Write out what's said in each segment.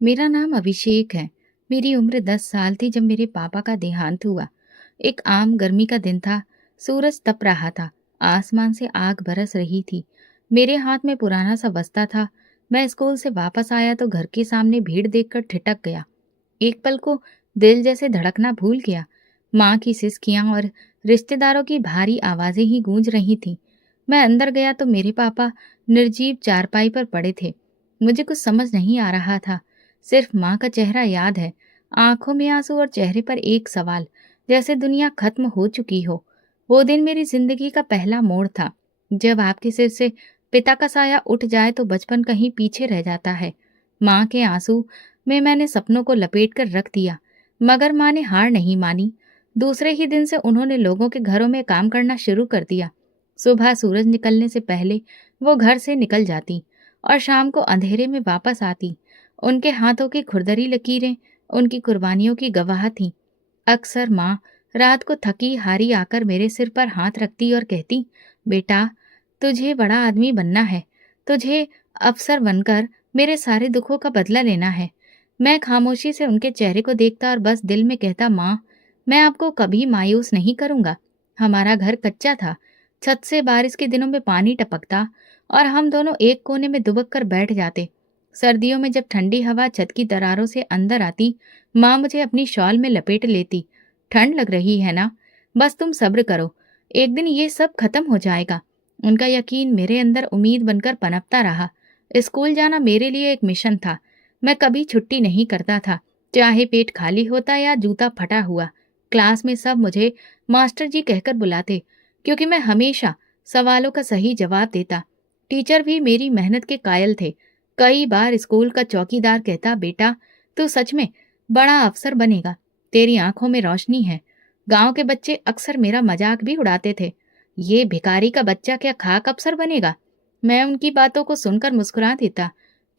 मेरा नाम अभिषेक है। मेरी उम्र 10 साल थी जब मेरे पापा का देहांत हुआ। एक आम गर्मी का दिन था। सूरज तप रहा था। आसमान से आग बरस रही थी। मेरे हाथ में पुराना सा बस्ता था। मैं स्कूल से वापस आया तो घर के सामने भीड़ देखकर ठिठक गया। एक पल को दिल जैसे धड़कना भूल गया। माँ की सिसकियां और रिश्तेदारों की भारी आवाजें ही गूंज रही थीं। मैं अंदर गया तो मेरे पापा निर्जीव चारपाई पर पड़े थे। मुझे कुछ समझ नहीं आ रहा था। सिर्फ माँ का चेहरा याद है। आंखों में आंसू और चेहरे पर एक सवाल, जैसे दुनिया खत्म हो चुकी हो। वो दिन मेरी जिंदगी का पहला मोड़ था। जब आपके सिर से पिता का साया उठ जाए तो बचपन कहीं पीछे रह जाता है। माँ के आंसू में मैंने सपनों को लपेट कर रख दिया, मगर माँ ने हार नहीं मानी। दूसरे ही दिन से उन्होंने लोगों के घरों में काम करना शुरू कर दिया। सुबह सूरज निकलने से पहले वो घर से निकल जाती और शाम को अंधेरे में वापस आती। उनके हाथों की खुरदरी लकीरें उनकी कुर्बानियों की गवाह थीं। अक्सर माँ रात को थकी हारी आकर मेरे सिर पर हाथ रखती और कहती, बेटा, तुझे बड़ा आदमी बनना है। तुझे अफसर बनकर मेरे सारे दुखों का बदला लेना है। मैं खामोशी से उनके चेहरे को देखता और बस दिल में कहता, माँ, मैं आपको कभी मायूस नहीं करूंगा। हमारा घर कच्चा था। छत से बारिश के दिनों में पानी टपकता और हम दोनों एक कोने में दुबक कर बैठ जाते। सर्दियों में जब ठंडी हवा छत की दरारों से अंदर आती, माँ मुझे अपनी शॉल में लपेट लेती। ठंड लग रही है ना? बस तुम सब्र करो। एक दिन ये सब खत्म हो जाएगा। उनका यकीन मेरे अंदर उम्मीद बनकर पनपता रहा। स्कूल जाना मेरे लिए एक मिशन था। मैं कभी छुट्टी नहीं करता था, चाहे पेट खाली होता या जूता फटा हुआ। क्लास में सब मुझे मास्टर जी कहकर बुलाते, क्योंकि मैं हमेशा सवालों का सही जवाब देता। टीचर भी मेरी मेहनत के कायल थे। कई बार स्कूल का चौकीदार कहता, बेटा, तू सच में बड़ा अफसर बनेगा। तेरी आंखों में रोशनी है। गांव के बच्चे अक्सर मेरा मजाक भी उड़ाते थे। ये भिखारी का बच्चा क्या खाक अफसर बनेगा? मैं उनकी बातों को सुनकर मुस्कुरा देता,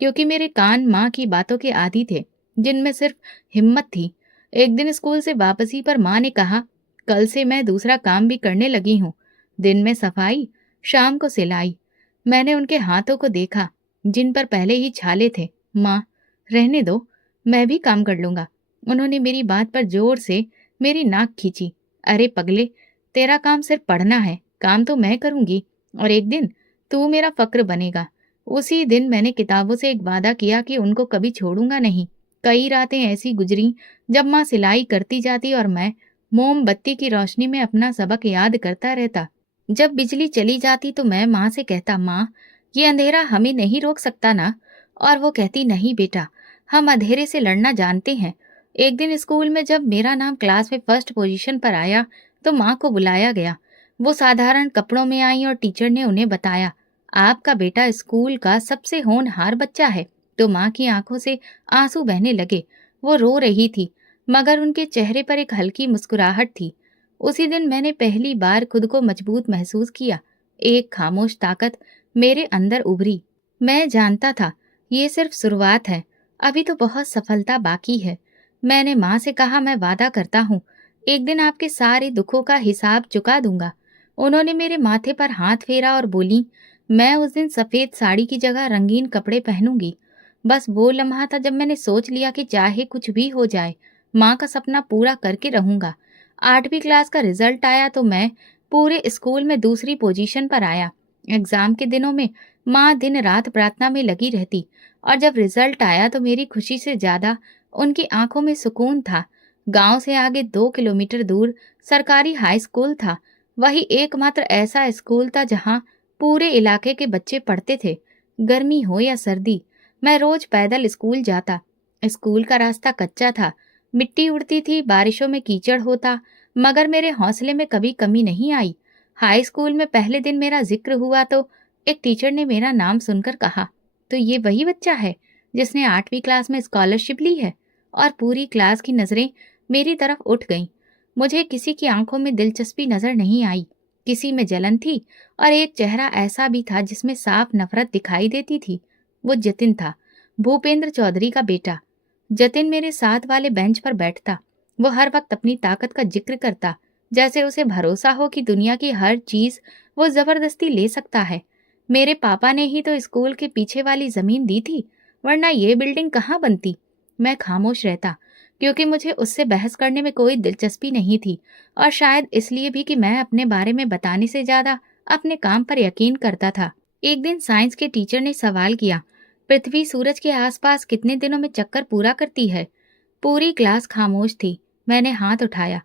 क्योंकि मेरे कान माँ की बातों के आदी थे, जिनमें सिर्फ हिम्मत थी। एक दिन स्कूल से वापसी पर माँ ने कहा, कल से मैं दूसरा काम भी करने लगी हूँ। दिन में सफाई, शाम को सिलाई। मैंने उनके हाथों को देखा, जिन पर पहले ही छाले थे। माँ, रहने दो, मैं भी काम कर लूंगा। उन्होंने मेरी बात पर जोर से मेरी नाक खींची। अरे पगले, तेरा काम सिर्फ पढ़ना है, काम तो मैं करूंगी, और एक दिन तू मेरा फक्र बनेगा। उसी दिन मैंने किताबों से एक वादा किया कि उनको कभी छोड़ूंगा नहीं। कई रातें ऐसी गुजरी जब माँ सिलाई करती जाती और मैं मोमबत्ती की रोशनी में अपना सबक याद करता रहता। जब बिजली चली जाती तो मैं माँ से कहता, माँ, ये अंधेरा हमें नहीं रोक सकता ना? और वो कहती, नहीं बेटा, हम अंधेरे से लड़ना जानते हैं। एक दिन स्कूल में जब मेरा नाम क्लास में फर्स्ट पोजीशन पर आया तो माँ को बुलाया गया। वो साधारण कपड़ों में आई और टीचर ने उन्हें बताया, आपका बेटा स्कूल का सबसे होनहार बच्चा है। तो माँ की आंखों से आंसू बहने लगे। वो रो रही थी, मगर उनके चेहरे पर एक हल्की मुस्कुराहट थी। उसी दिन मैंने पहली बार खुद को मजबूत महसूस किया। एक खामोश ताकत मेरे अंदर उभरी। मैं जानता था ये सिर्फ शुरुआत है, अभी तो बहुत सफलता बाकी है। मैंने माँ से कहा, मैं वादा करता हूँ, एक दिन आपके सारे दुखों का हिसाब चुका दूंगा। उन्होंने मेरे माथे पर हाथ फेरा और बोली, मैं उस दिन सफेद साड़ी की जगह रंगीन कपड़े पहनूंगी। बस वो लम्हा था जब मैंने सोच लिया कि चाहे कुछ भी हो जाए, माँ का सपना पूरा करके रहूंगा। 8वीं क्लास का रिजल्ट आया तो मैं पूरे स्कूल में दूसरी पोजीशन पर आया। एग्जाम के दिनों में माँ दिन रात प्रार्थना में लगी रहती, और जब रिजल्ट आया तो मेरी खुशी से ज्यादा उनकी आंखों में सुकून था। गांव से आगे 2 किलोमीटर दूर सरकारी हाई स्कूल था। वही एकमात्र ऐसा स्कूल था जहां पूरे इलाके के बच्चे पढ़ते थे। गर्मी हो या सर्दी, मैं रोज पैदल स्कूल जाता। स्कूल का रास्ता कच्चा था, मिट्टी उड़ती थी, बारिशों में कीचड़ होता, मगर मेरे हौसले में कभी कमी नहीं आई। हाई स्कूल में पहले दिन मेरा जिक्र हुआ तो एक टीचर ने मेरा नाम सुनकर कहा, तो ये वही बच्चा है जिसने 8वीं क्लास में स्कॉलरशिप ली है? और पूरी क्लास की नजरें मेरी तरफ उठ गईं। मुझे किसी की आंखों में दिलचस्पी नजर नहीं आई, किसी में जलन थी, और एक चेहरा ऐसा भी था जिसमें साफ नफरत दिखाई देती थी। वो जतिन था, भूपेंद्र चौधरी का बेटा। जतिन मेरे साथ वाले बेंच पर बैठता। वो हर वक्त अपनी ताकत का जिक्र करता, जैसे उसे भरोसा हो कि दुनिया की हर चीज वो जबरदस्ती ले सकता है। मेरे पापा ने ही तो स्कूल के पीछे वाली जमीन दी थी, वरना ये बिल्डिंग कहाँ बनती। मैं खामोश रहता, क्योंकि मुझे उससे बहस करने में कोई दिलचस्पी नहीं थी, और शायद इसलिए भी कि मैं अपने बारे में बताने से ज्यादा अपने काम पर यकीन करता था। एक दिन साइंस के टीचर ने सवाल किया, पृथ्वी सूरज के आसपास कितने दिनों में चक्कर पूरा करती है? पूरी क्लास खामोश थी। मैंने हाथ उठाया,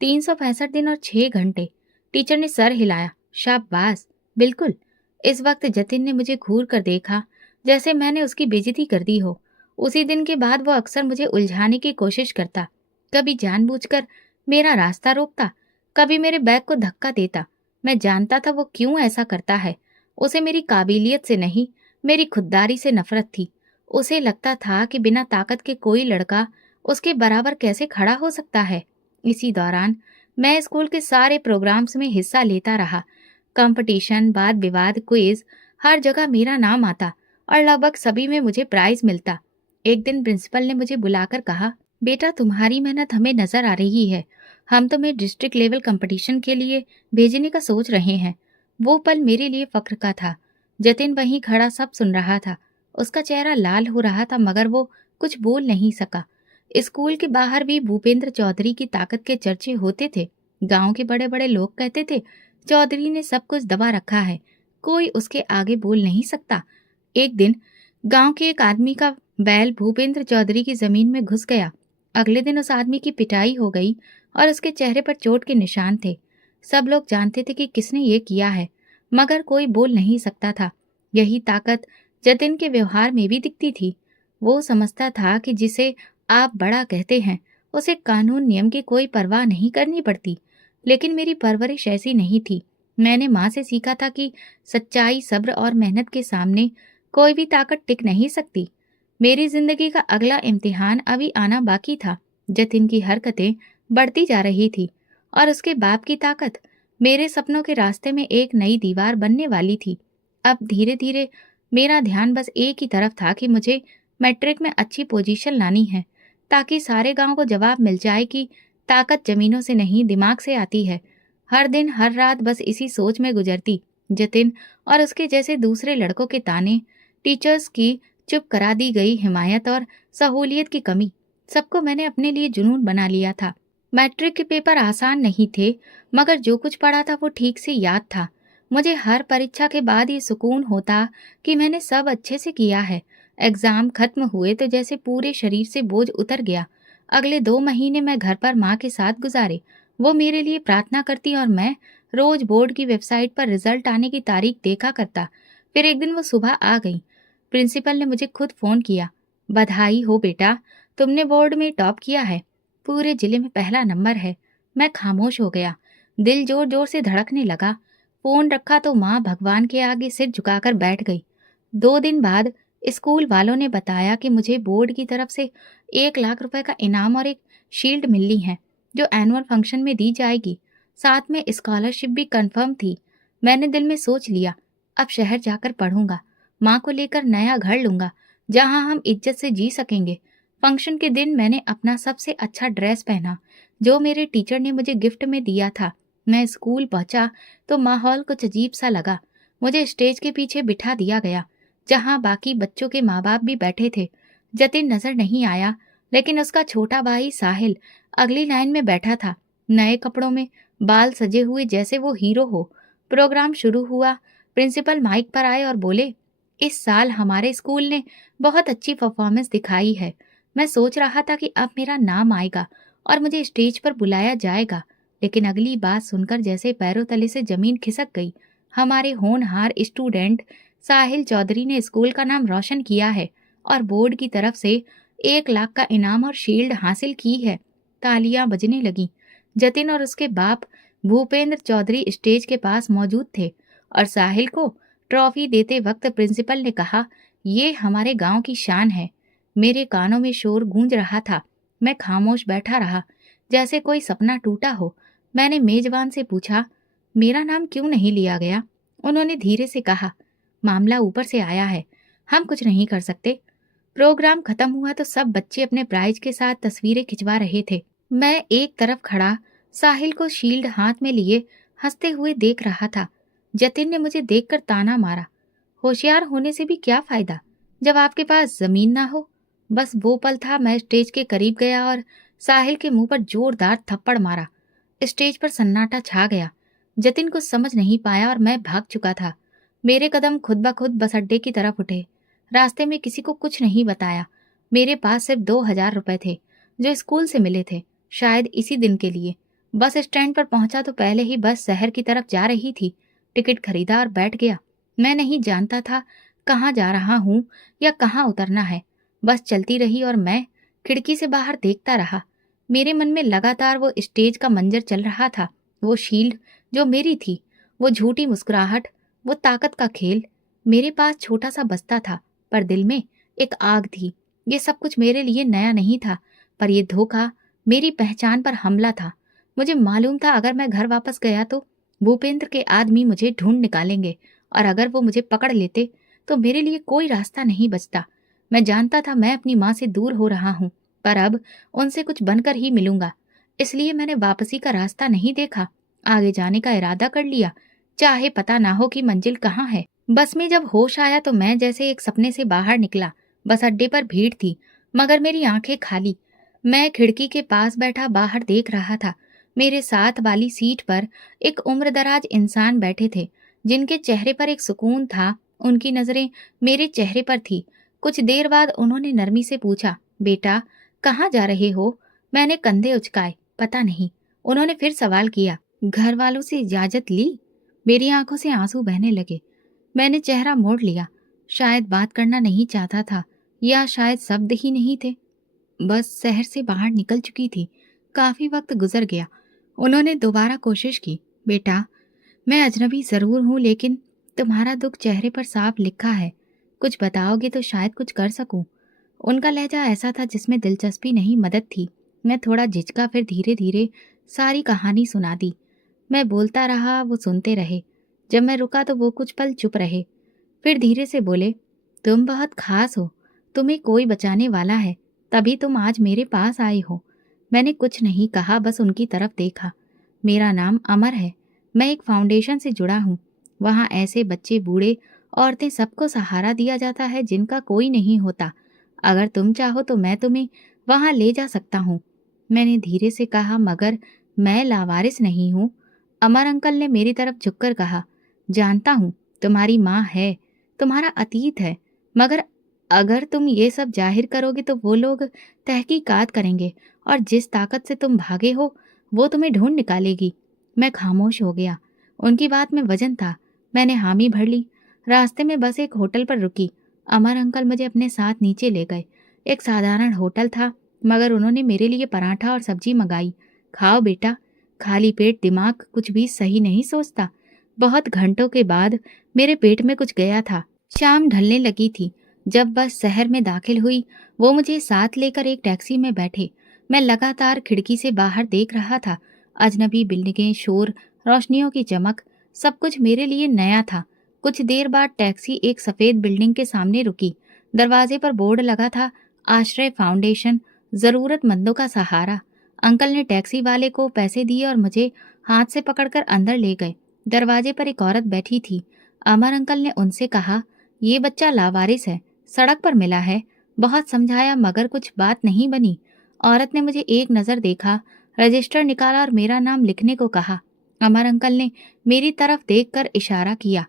365 दिन और 6 घंटे। टीचर ने सर हिलाया, शाबाश, बिल्कुल। इस वक्त जतिन ने मुझे घूर कर देखा, जैसे मैंने उसकी बेइज्जती कर दी हो। उसी दिन के बाद वो अक्सर मुझे उलझाने की कोशिश करता, कभी जानबूझकर मेरा रास्ता रोकता, कभी मेरे बैग को धक्का देता। मैं जानता था वो क्यों ऐसा करता है। उसे मेरी काबिलियत से नहीं, मेरी खुददारी से नफरत थी। उसे लगता था कि बिना ताकत के कोई लड़का उसके बराबर कैसे खड़ा हो सकता है। इसी दौरान मैं स्कूल के सारे प्रोग्राम्स में हिस्सा लेता रहा। कंपटीशन, वाद विवाद, क्विज, हर जगह मेरा नाम आता और लगभग सभी में मुझे प्राइज मिलता। एक दिन प्रिंसिपल ने मुझे बुलाकर कहा, बेटा तुम्हारी मेहनत हमें नजर आ रही है, हम तुम्हें डिस्ट्रिक्ट लेवल कंपटीशन के लिए भेजने का सोच रहे हैं। वो पल मेरे लिए फक्र का था। जतिन वहीं खड़ा सब सुन रहा था। उसका चेहरा लाल हो रहा था, मगर वो कुछ बोल नहीं सका। स्कूल के बाहर भी भूपेंद्र चौधरी की ताकत के चर्चे होते थे। गांव के बड़े बड़े लोग कहते थे, चौधरी ने सब कुछ दबा रखा है, कोई उसके आगे बोल नहीं सकता। एक दिन गांव के एक आदमी का बैल भूपेंद्र चौधरी की जमीन में घुस गया। अगले दिन उस आदमी की पिटाई हो गई और उसके चेहरे पर चोट के निशान थे। सब लोग जानते थे कि किसने ये किया है, मगर कोई बोल नहीं सकता था। यही ताकत जतिन के व्यवहार में भी दिखती थी। वो समझता था कि जिसे आप बड़ा कहते हैं, उसे कानून नियम की कोई परवाह नहीं करनी पड़ती। लेकिन मेरी परवरिश ऐसी नहीं थी। मैंने माँ से सीखा था कि सच्चाई, सब्र और मेहनत के सामने कोई भी ताकत टिक नहीं सकती। मेरी जिंदगी का अगला इम्तिहान अभी आना बाकी था। जतिन की हरकतें बढ़ती जा रही थी और उसके बाप की ताकत मेरे सपनों के रास्ते में एक नई दीवार बनने वाली थी। अब धीरे धीरे मेरा ध्यान बस एक ही तरफ था कि मुझे मैट्रिक में अच्छी पोजीशन लानी है, ताकि सारे गांव को जवाब मिल जाए कि ताकत जमीनों से नहीं, दिमाग से आती है। हर दिन हर रात बस इसी सोच में गुजरती। जतिन और उसके जैसे दूसरे लड़कों के ताने, टीचर्स की चुप करा दी गई हिमायत और सहूलियत की कमी, सबको मैंने अपने लिए जुनून बना लिया था। मैट्रिक के पेपर आसान नहीं थे, मगर जो कुछ पढ़ा था वो ठीक से याद था। मुझे हर परीक्षा के बाद ये सुकून होता कि मैंने सब अच्छे से किया है। एग्जाम खत्म हुए तो जैसे पूरे शरीर से बोझ उतर गया। अगले 2 महीने मैं घर पर माँ के साथ गुजारे। वो मेरे लिए प्रार्थना करती और मैं रोज बोर्ड की वेबसाइट पर रिजल्ट आने की तारीख देखा करता। फिर एक दिन वो सुबह आ गई। प्रिंसिपल ने मुझे खुद फोन किया, बधाई हो बेटा, तुमने बोर्ड में टॉप किया है, पूरे जिले में पहला नंबर है। मैं खामोश हो गया, दिल जोर जोर से धड़कने लगा। फोन रखा तो माँ भगवान के आगे सिर झुकाकर बैठ गई। 2 दिन बाद स्कूल वालों ने बताया कि मुझे बोर्ड की तरफ से 1 लाख रुपए का इनाम और एक शील्ड मिलनी है, जो एनुअल फंक्शन में दी जाएगी। साथ में स्कॉलरशिप भी कंफर्म थी। मैंने दिल में सोच लिया, अब शहर जाकर पढ़ूंगा, माँ को लेकर नया घर लूंगा, जहाँ हम इज्जत से जी सकेंगे। फंक्शन के दिन मैंने अपना सबसे अच्छा ड्रेस पहना, जो मेरे टीचर ने मुझे गिफ्ट में दिया था। मैं स्कूल पहुंचा तो माहौल कुछ अजीब सा लगा। मुझे स्टेज के पीछे बिठा दिया गया, जहाँ बाकी बच्चों के माँ बाप भी बैठे थे। जतिन नजर नहीं आया, लेकिन उसका छोटा भाई साहिल अगली लाइन में बैठा था, नए कपड़ों में, बाल सजे हुए जैसे वो हीरो हो। प्रोग्राम शुरू हुआ। प्रिंसिपल माइक पर आए और बोले, इस साल हमारे स्कूल ने बहुत अच्छी परफॉर्मेंस दिखाई है। मैं सोच रहा था कि अब मेरा नाम आएगा और मुझे स्टेज पर बुलाया जाएगा, लेकिन अगली बात सुनकर जैसे पैरों तले से जमीन खिसक गई। हमारे होनहार स्टूडेंट साहिल चौधरी ने स्कूल का नाम रोशन किया है और बोर्ड की तरफ से 1 लाख का इनाम और शील्ड हासिल की है। तालियां बजने लगी। जतिन और उसके बाप भूपेंद्र चौधरी स्टेज के पास मौजूद थे और साहिल को ट्रॉफी देते वक्त प्रिंसिपल ने कहा, ये हमारे गांव की शान है। मेरे कानों में शोर गूंज रहा था। मैं खामोश बैठा रहा, जैसे कोई सपना टूटा हो। मैंने मेजबान से पूछा, मेरा नाम क्यों नहीं लिया गया? उन्होंने धीरे से कहा, मामला ऊपर से आया है, हम कुछ नहीं कर सकते। प्रोग्राम खत्म हुआ तो सब बच्चे अपने प्राइज के साथ तस्वीरें खिंचवा रहे थे। मैं एक तरफ खड़ा साहिल को शील्ड हाथ में लिए हंसते हुए देख रहा था। जतिन ने मुझे देखकर ताना मारा, होशियार होने से भी क्या फायदा जब आपके पास जमीन ना हो। बस वो पल था, मैं स्टेज के करीब गया और साहिल के मुंह पर जोरदार थप्पड़ मारा। स्टेज पर सन्नाटा छा गया। जतिन कुछ समझ नहीं पाया और मैं भाग चुका था। मेरे कदम खुद ब खुद बस अड्डे की तरफ उठे। रास्ते में किसी को कुछ नहीं बताया। मेरे पास सिर्फ 2,000 रुपए थे, जो स्कूल से मिले थे, शायद इसी दिन के लिए। बस स्टैंड पर पहुंचा तो पहले ही बस शहर की तरफ जा रही थी। टिकट खरीदा और बैठ गया। मैं नहीं जानता था कहाँ जा रहा हूँ या कहाँ उतरना है। बस चलती रही और मैं खिड़की से बाहर देखता रहा। मेरे मन में लगातार वो स्टेज का मंजर चल रहा था, वो शील्ड जो मेरी थी, वो झूठी मुस्कुराहट, वो ताकत का खेल। मेरे पास छोटा सा बस्ता था, पर दिल में एक आग थी। ये सब कुछ मेरे लिए नया नहीं था, पर यह धोखा मेरी पहचान पर हमला था। मुझे मालूम था अगर मैं घर वापस गया तो भूपेंद्र के आदमी मुझे ढूंढ निकालेंगे, और अगर वो मुझे पकड़ लेते तो मेरे लिए कोई रास्ता नहीं बचता। मैं जानता था मैं अपनी माँ से दूर हो रहा हूँ, पर अब उनसे कुछ बनकर ही मिलूंगा। इसलिए मैंने वापसी का रास्ता नहीं देखा, आगे जाने का इरादा कर लिया, चाहे पता ना हो कि मंजिल कहाँ है। बस में जब होश आया तो मैं जैसे एक सपने से बाहर निकला। बस अड्डे पर भीड़ थी, मगर मेरी आंखें खाली। मैं खिड़की के पास बैठा बाहर देख रहा था। मेरे साथ वाली सीट पर एक उम्रदराज इंसान बैठे थे, जिनके चेहरे पर एक सुकून था। उनकी नजरें मेरे चेहरे पर थी। कुछ देर बाद उन्होंने नरमी से पूछा, बेटा कहाँ जा रहे हो? मैंने कंधे उचकाए, पता नहीं। उन्होंने फिर सवाल किया, घर वालों से इजाजत ली? मेरी आंखों से आंसू बहने लगे। मैंने चेहरा मोड़ लिया। शायद बात करना नहीं चाहता था, या शायद शब्द ही नहीं थे। बस शहर से बाहर निकल चुकी थी। काफी वक्त गुजर गया। उन्होंने दोबारा कोशिश की, बेटा मैं अजनबी जरूर हूं, लेकिन तुम्हारा दुख चेहरे पर साफ लिखा है। कुछ बताओगे तो शायद कुछ कर सकूं। उनका लहजा ऐसा था जिसमें दिलचस्पी नहीं, मदद थी। मैं थोड़ा झिझका, फिर धीरे धीरे सारी कहानी सुना दी। मैं बोलता रहा, वो सुनते रहे। जब मैं रुका तो वो कुछ पल चुप रहे, फिर धीरे से बोले, तुम बहुत खास हो, तुम्हें कोई बचाने वाला है, तभी तुम आज मेरे पास आए हो। मैंने कुछ नहीं कहा, बस उनकी तरफ देखा। मेरा नाम अमर है। मैं एक फाउंडेशन से जुड़ा हूँ। वहाँ ऐसे बच्चे, बूढ़े, औरतें, सबको सहारा दिया जाता है जिनका कोई नहीं होता। अगर तुम चाहो तो मैं तुम्हें वहाँ ले जा सकता हूँ। मैंने धीरे से कहा, मगर मैं लावारिस नहीं हूँ। अमर अंकल ने मेरी तरफ झुककर कहा, जानता हूँ तुम्हारी माँ है, तुम्हारा अतीत है, मगर अगर तुम ये सब जाहिर करोगे तो वो लोग तहकीकात करेंगे, और जिस ताकत से तुम भागे हो वो तुम्हें ढूंढ निकालेगी। मैं खामोश हो गया। उनकी बात में वजन था। मैंने हामी भर ली। रास्ते में बस एक होटल पर रुकी। अमर अंकल मुझे अपने साथ नीचे ले गए। एक साधारण होटल था, मगर उन्होंने मेरे लिए पराठा और सब्जी मंगाई। खाओ बेटा, खाली पेट दिमाग कुछ भी सही नहीं सोचता। बहुत घंटों के बाद मेरे पेट में कुछ गया था। शाम ढलने लगी थी। जब बस शहर में दाखिल हुई, वो मुझे साथ लेकर एक टैक्सी में बैठे। मैं लगातार खिड़की से बाहर देख रहा था। अजनबी बिल्डिंगें, शोर, रोशनियों की चमक, सब कुछ मेरे लिए नया था। कुछ देर बाद टैक्सी एक सफेद बिल्डिंग के सामने रुकी। दरवाजे पर बोर्ड लगा था, आश्रय फाउंडेशन, जरूरतमंदों का सहारा। अंकल ने टैक्सी वाले को पैसे दिए और मुझे हाथ से पकड़कर अंदर ले गए। दरवाजे पर एक औरत बैठी थी। अमर अंकल ने उनसे कहा, ये बच्चा लावारिस है, सड़क पर मिला है। बहुत समझाया, मगर कुछ बात नहीं बनी। औरत ने मुझे एक नज़र देखा, रजिस्टर निकाला और मेरा नाम लिखने को कहा। अमर अंकल ने मेरी तरफ देखकर इशारा किया,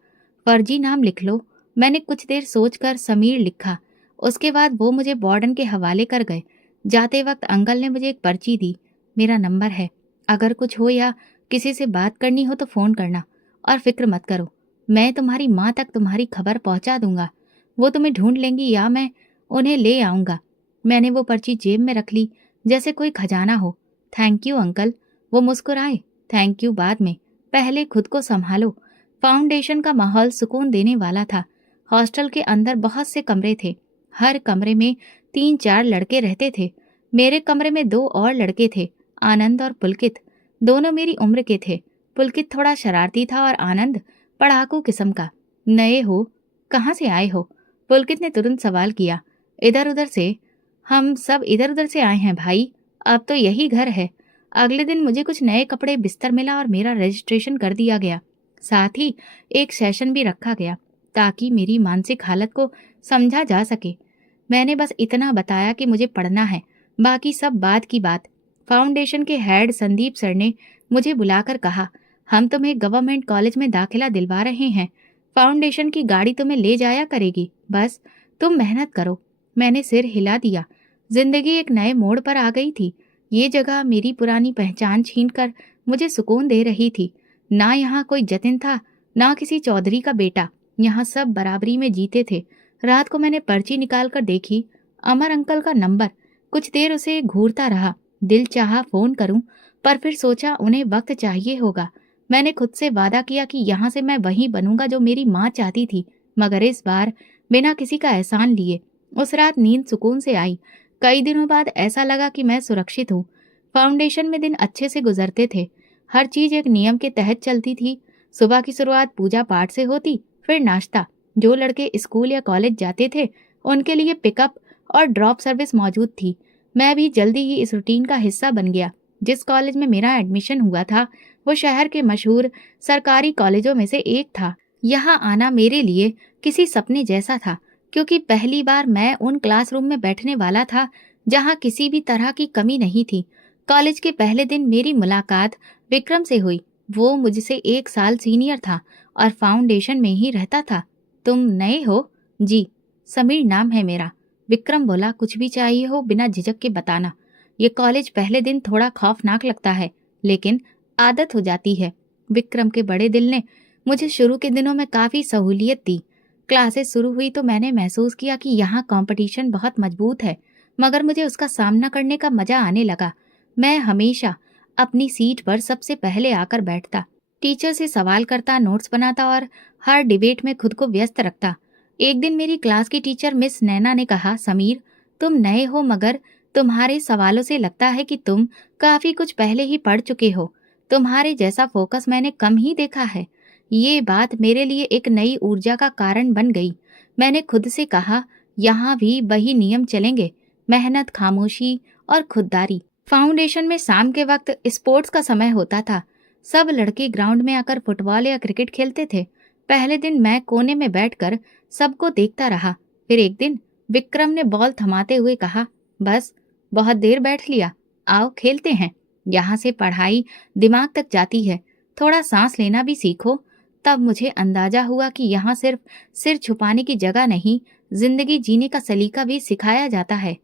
फर्जी नाम लिख लो। मैंने कुछ देर सोचकर समीर लिखा। उसके बाद वो मुझे वार्डन के हवाले कर गए। जाते वक्त अंकल ने मुझे एक पर्ची दी। मेरा नंबर है, अगर कुछ हो या किसी से बात करनी हो तो फ़ोन करना, और फिक्र मत करो, मैं तुम्हारी माँ तक तुम्हारी खबर पहुँचा दूंगा। वो तुम्हें ढूंढ लेंगी या मैं उन्हें ले आऊँगा। मैंने वो पर्ची जेब में रख ली, जैसे कोई खजाना हो। Thank you uncle. वो मुस्कुराए। थैंक यू बाद में, पहले खुद को संभालो। फाउंडेशन का माहौल सुकून देने वाला था। हॉस्टल के अंदर बहुत से कमरे थे। हर कमरे में 3-4 लड़के रहते थे। मेरे कमरे में 2 और लड़के थे, आनंद और पुलकित। दोनों मेरी उम्र के थे। पुलकित थोड़ा शरारती था और आनंद पढ़ाकू किस्म का। नए हो? कहाँ से आए हो? पुलकित ने तुरंत सवाल किया। इधर उधर से। हम सब इधर उधर से आए हैं भाई, अब तो यही घर है। अगले दिन मुझे कुछ नए कपड़े, बिस्तर मिला और मेरा रजिस्ट्रेशन कर दिया गया। साथ ही एक सेशन भी रखा गया ताकि मेरी मानसिक हालत को समझा जा सके। मैंने बस इतना बताया कि मुझे पढ़ना है, बाकी सब बाद की बात। फाउंडेशन के हेड संदीप सर ने मुझे बुलाकर कहा, हम तुम्हें गवर्नमेंट कॉलेज में दाखिला दिलवा रहे हैं। फाउंडेशन की गाड़ी तुम्हें ले जाया करेगी, बस तुम मेहनत करो। मैंने सिर हिला दिया। जिंदगी एक नए मोड़ पर आ गई थी। ये जगह मेरी पुरानी पहचान छीनकर मुझे सुकून दे रही थी। ना यहाँ कोई जतिन था, ना किसी चौधरी का बेटा। यहाँ सब बराबरी में जीते थे। रात को मैंने पर्ची निकाल कर देखी, अमर अंकल का नंबर। कुछ देर उसे घूरता रहा। दिल चाहा फोन करूं, पर फिर सोचा उन्हें वक्त चाहिए होगा। मैंने खुद से वादा किया कि यहाँ से मैं वही बनूंगा जो मेरी माँ चाहती थी, मगर इस बार बिना किसी का एहसान लिए। उस रात नींद सुकून से आई। कई दिनों बाद ऐसा लगा कि मैं सुरक्षित हूँ। फाउंडेशन में दिन अच्छे से गुजरते थे। हर चीज एक नियम के तहत चलती थी। सुबह की शुरुआत पूजा पाठ से होती, फिर नाश्ता। जो लड़के स्कूल या कॉलेज जाते थे उनके लिए पिकअप और ड्रॉप सर्विस मौजूद थी। मैं भी जल्दी ही इस रूटीन का हिस्सा बन गया। जिस कॉलेज में मेरा एडमिशन हुआ था वो शहर के मशहूर सरकारी कॉलेजों में से एक था। यहाँ आना मेरे लिए किसी सपने जैसा था, क्योंकि पहली बार मैं उन क्लासरूम में बैठने वाला था जहाँ किसी भी तरह की कमी नहीं थी। कॉलेज के पहले दिन मेरी मुलाकात विक्रम से हुई। वो मुझसे 1 साल सीनियर था और फाउंडेशन में ही रहता था। तुम नए हो? जी, समीर नाम है मेरा। विक्रम बोला, कुछ भी चाहिए हो बिना झिझक के बताना। ये कॉलेज पहले दिन थोड़ा खौफनाक लगता है, लेकिन आदत हो जाती है। विक्रम के बड़े दिल ने मुझे शुरू के दिनों में काफ़ी सहूलियत दी। क्लासेस शुरू हुई तो मैंने महसूस किया कि यहाँ कंपटीशन बहुत मजबूत है, मगर मुझे उसका सामना करने का मजा आने लगा। मैं हमेशा अपनी सीट पर सबसे पहले आकर बैठता, टीचर से सवाल करता, नोट्स बनाता और हर डिबेट में खुद को व्यस्त रखता। एक दिन मेरी क्लास की टीचर मिस नैना ने कहा, समीर, तुम नए हो मगर तुम्हारे सवालों से लगता है कि तुम काफी कुछ पहले ही पढ़ चुके हो। तुम्हारे जैसा फोकस मैंने कम ही देखा है। ये बात मेरे लिए एक नई ऊर्जा का कारण बन गई। मैंने खुद से कहा, यहाँ भी वही नियम चलेंगे, मेहनत, खामोशी और खुददारी। फाउंडेशन में शाम के वक्त स्पोर्ट्स का समय होता था। सब लड़के ग्राउंड में आकर फुटबॉल या क्रिकेट खेलते थे। पहले दिन मैं कोने में बैठकर सबको देखता रहा। फिर एक दिन विक्रम ने बॉल थमाते हुए कहा, बस बहुत देर बैठ लिया, आओ खेलते हैं। यहाँ से पढ़ाई दिमाग तक जाती है, थोड़ा सांस लेना भी सीखो। तब मुझे अंदाजा हुआ कि यहाँ सिर्फ सिर छुपाने की जगह नहीं, जिंदगी जीने का सलीका भी सिखाया जाता है।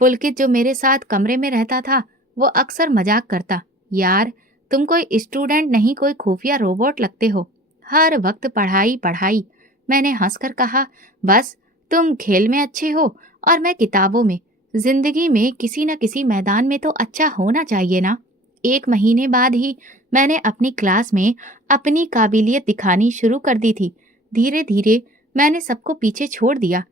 पुलकित जो मेरे साथ कमरे में रहता था वो अक्सर मजाक करता, यार तुम कोई स्टूडेंट नहीं, कोई खुफिया रोबोट लगते हो, हर वक्त पढ़ाई पढ़ाई। मैंने हंसकर कहा, बस तुम खेल में अच्छे हो और मैं किताबों में। जिंदगी में किसी न किसी मैदान में तो अच्छा होना चाहिए ना। 1 महीने बाद ही मैंने अपनी क्लास में अपनी काबिलियत दिखानी शुरू कर दी थी। धीरे धीरे मैंने सबको पीछे छोड़ दिया।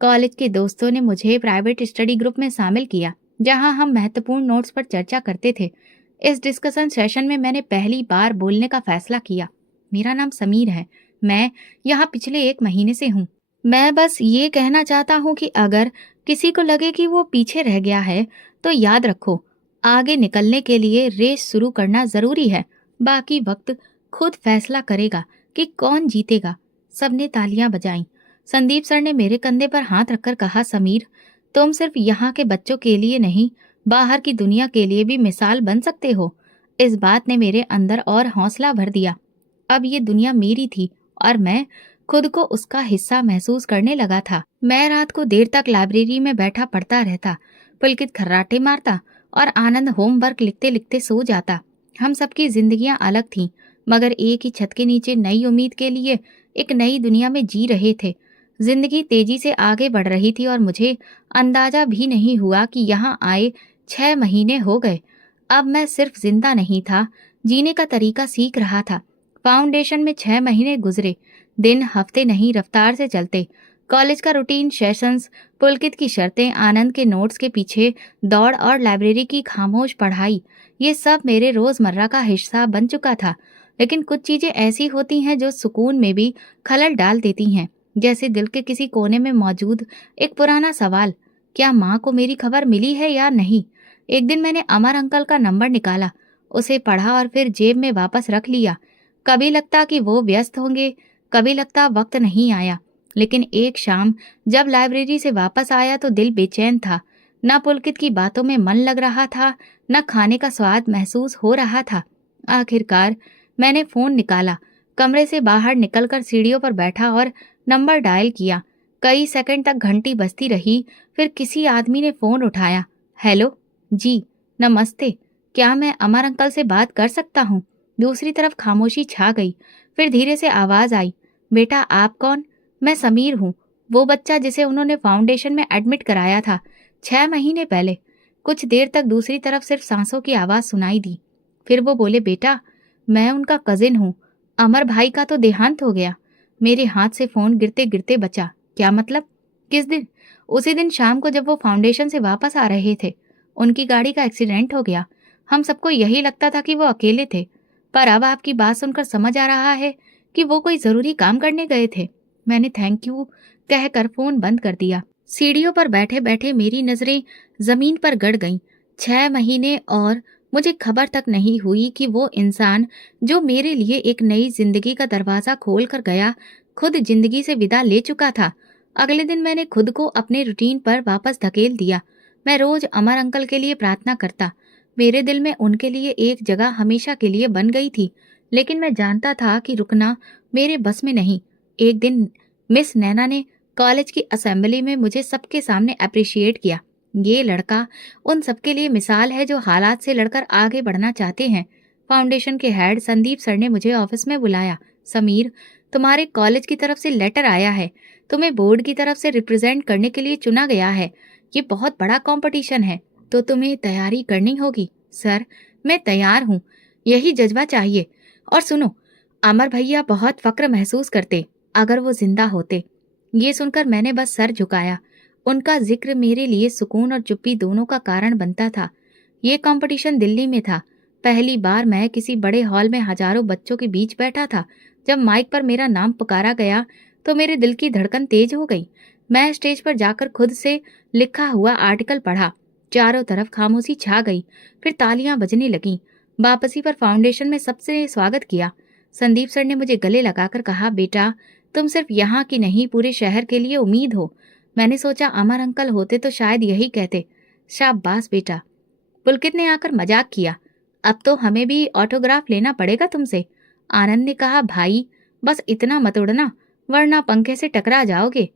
कॉलेज के दोस्तों ने मुझे प्राइवेट स्टडी ग्रुप में शामिल किया, जहां हम महत्वपूर्ण नोट्स पर चर्चा करते थे। इस डिस्कशन सेशन में मैंने पहली बार बोलने का फैसला किया। मेरा नाम समीर है, मैं यहाँ पिछले 1 महीने से हूँ। मैं बस ये कहना चाहता हूँ कि अगर किसी को लगे कि वो पीछे रह गया है तो याद रखो, आगे निकलने के लिए रेस शुरू करना जरूरी है। बाकी वक्त खुद फैसला करेगा कि कौन जीतेगा। सबने तालियां बजाईं। संदीप सर ने मेरे कंधे पर हाथ रखकर कहा, समीर, तुम सिर्फ यहाँ के बच्चों के लिए नहीं, बाहर की दुनिया के लिए भी मिसाल बन सकते हो। इस बात ने मेरे अंदर और हौसला भर दिया। अब ये दुनिया मेरी थी और मैं खुद को उसका हिस्सा महसूस करने लगा था। मैं रात को देर तक लाइब्रेरी में बैठा पढ़ता रहता। पुलकित खर्राटे मारता और आनंद होमवर्क लिखते लिखते सो जाता। हम सबकी जिंदगियां अलग थीं, मगर एक ही छत के नीचे नई उम्मीद के लिए एक नई दुनिया में जी रहे थे। जिंदगी तेजी से आगे बढ़ रही थी और मुझे अंदाजा भी नहीं हुआ कि यहाँ आए 6 महीने हो गए। अब मैं सिर्फ जिंदा नहीं था, जीने का तरीका सीख रहा था। फाउंडेशन में 6 महीने गुजरे। दिन हफ्ते नहीं रफ्तार से चलते। कॉलेज का रूटीन, सेशंस, पुलकित की शर्तें, आनंद के नोट्स के पीछे दौड़ और लाइब्रेरी की खामोश पढ़ाई, ये सब मेरे रोजमर्रा का हिस्सा बन चुका था। लेकिन कुछ चीजें ऐसी होती हैं जो सुकून में भी खलल डाल देती हैं, जैसे दिल के किसी कोने में मौजूद एक पुराना सवाल, क्या माँ को मेरी खबर मिली है या नहीं। एक दिन मैंने अमर अंकल का नंबर निकाला, उसे पढ़ा और फिर जेब में वापस रख लिया। कभी लगता कि वो व्यस्त होंगे, कभी लगता वक्त नहीं आया, लेकिन एक शाम जब लाइब्रेरी से वापस आया तो दिल बेचैन था। ना पुलकित की बातों में मन लग रहा था, न खाने का स्वाद महसूस हो रहा था। आखिरकार मैंने फोन निकाला, कमरे से बाहर निकलकर सीढ़ियों पर बैठा और नंबर डायल किया। कई सेकंड तक घंटी बजती रही, फिर किसी आदमी ने फोन उठाया। हेलो जी, नमस्ते, क्या मैं अमर अंकल से बात कर सकता हूँ? दूसरी तरफ खामोशी छा गई। फिर धीरे से आवाज आई, बेटा आप कौन? मैं समीर हूँ, वो बच्चा जिसे उन्होंने फाउंडेशन में एडमिट कराया था 6 महीने पहले। कुछ देर तक दूसरी तरफ सिर्फ सांसों की आवाज सुनाई दी। फिर वो बोले, बेटा मैं उनका कजिन हूँ, अमर भाई का तो देहांत हो गया। मेरे हाथ से फोन गिरते गिरते बचा। क्या मतलब? किस दिन? उसी दिन शाम को जब वो फाउंडेशन से वापस आ रहे थे। उनकी गाड़ी का एक्सीडेंट हो गया। हम सबको यही लगता था कि वो अकेले थे, पर अब आपकी बात सुनकर समझ आ रहा है कि वो कोई जरूरी काम करने गए थे। मैंने थैंक यू कहकर फोन बंद कर दिया। सीढ़ियों पर बैठे बैठे मेरी नजरें जमीन पर गड़ गईं। 6 महीने और मुझे खबर तक नहीं हुई कि वो इंसान जो मेरे लिए एक नई जिंदगी का दरवाजा खोल कर गया, खुद जिंदगी से विदा ले चुका था। अगले दिन मैंने खुद को अपने रूटीन पर वापस धकेल दिया। मैं रोज अमर अंकल के लिए प्रार्थना करता। मेरे दिल में उनके लिए एक जगह हमेशा के लिए बन गई थी, लेकिन मैं जानता था कि रुकना मेरे बस में नहीं। एक दिन मिस नैना ने कॉलेज की असेंबली में मुझे सबके सामने अप्रिशिएट किया। ये लड़का उन सबके लिए मिसाल है जो हालात से लड़कर आगे बढ़ना चाहते हैं। फाउंडेशन के हेड संदीप सर ने मुझे ऑफिस में बुलाया। समीर, तुम्हारे कॉलेज की तरफ से लेटर आया है, तुम्हें बोर्ड की तरफ से रिप्रेजेंट करने के लिए चुना गया है। ये बहुत बड़ा कंपटीशन है, तो तुम्हें तैयारी करनी होगी। सर, मैं तैयार हूँ, यही जज्बा चाहिए। और सुनो, अमर भैया बहुत फक्र महसूस करते अगर वो जिंदा होते। ये सुनकर मैंने बस सर झुकाया। उनका जिक्र मेरे लिए सुकून और चुप्पी दोनों का कारण बनता था। ये कंपटीशन दिल्ली में था। पहली बार मैं किसी बड़े हॉल में हजारों बच्चों के बीच बैठा था। जब माइक पर मेरा नाम पुकारा गया तो मेरे दिल की धड़कन तेज हो गई। मैं स्टेज पर जाकर खुद से लिखा हुआ आर्टिकल पढ़ा। चारों तरफ खामोशी छा गई। फिर तालियां बजने लगीं। वापसी पर फाउंडेशन में सबसे स्वागत किया। संदीप सर ने मुझे गले लगाकर कहा, बेटा तुम सिर्फ यहाँ की नहीं पूरे शहर के लिए उम्मीद हो। मैंने सोचा अमर अंकल होते तो शायद यही कहते, शाबाश बेटा। पुलकित ने आकर मजाक किया, अब तो हमें भी ऑटोग्राफ लेना पड़ेगा तुमसे। आनंद ने कहा, भाई बस इतना मत उड़ना, वरना पंखे से टकरा जाओगे।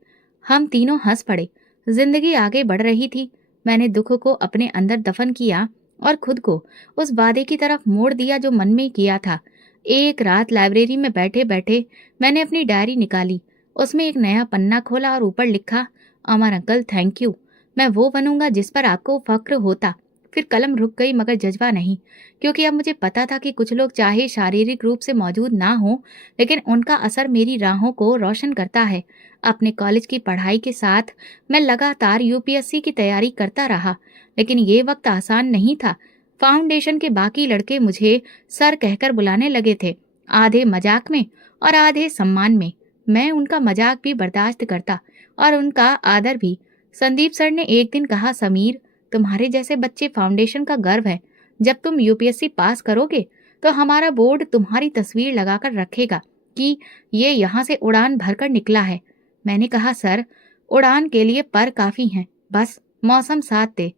हम तीनों हंस पड़े। जिंदगी आगे बढ़ रही थी। मैंने दुख को अपने अंदर दफन किया और खुद को उस वादे की तरफ मोड़ दिया जो मन में किया था। एक रात लाइब्रेरी में बैठे बैठे मैंने अपनी डायरी निकाली। उसमें एक नया पन्ना खोला और ऊपर लिखा, अमर अंकल थैंक यू, मैं वो बनूंगा जिस पर आपको फक्र होता। फिर कलम रुक गई मगर जज्बा नहीं, क्योंकि अब मुझे पता था कि कुछ लोग चाहे शारीरिक रूप से मौजूद ना हो, लेकिन उनका असर मेरी राहों को रोशन करता है। अपने कॉलेज की पढ़ाई के साथ मैं लगातार यूपीएससी की तैयारी करता रहा, लेकिन ये वक्त आसान नहीं था। फाउंडेशन के बाकी लड़के मुझे सर कहकर बुलाने लगे थे, आधे मजाक में और आधे सम्मान में। मैं उनका मजाक भी बर्दाश्त करता और उनका आदर भी। संदीप सर ने एक दिन कहा, समीर तुम्हारे जैसे बच्चे फाउंडेशन का गर्व है। जब तुम यूपीएससी पास करोगे तो हमारा बोर्ड तुम्हारी तस्वीर लगाकर रखेगा कि ये यहाँ से उड़ान भरकर निकला है। मैंने कहा, सर उड़ान के लिए पर काफी हैं, बस मौसम साथ दे।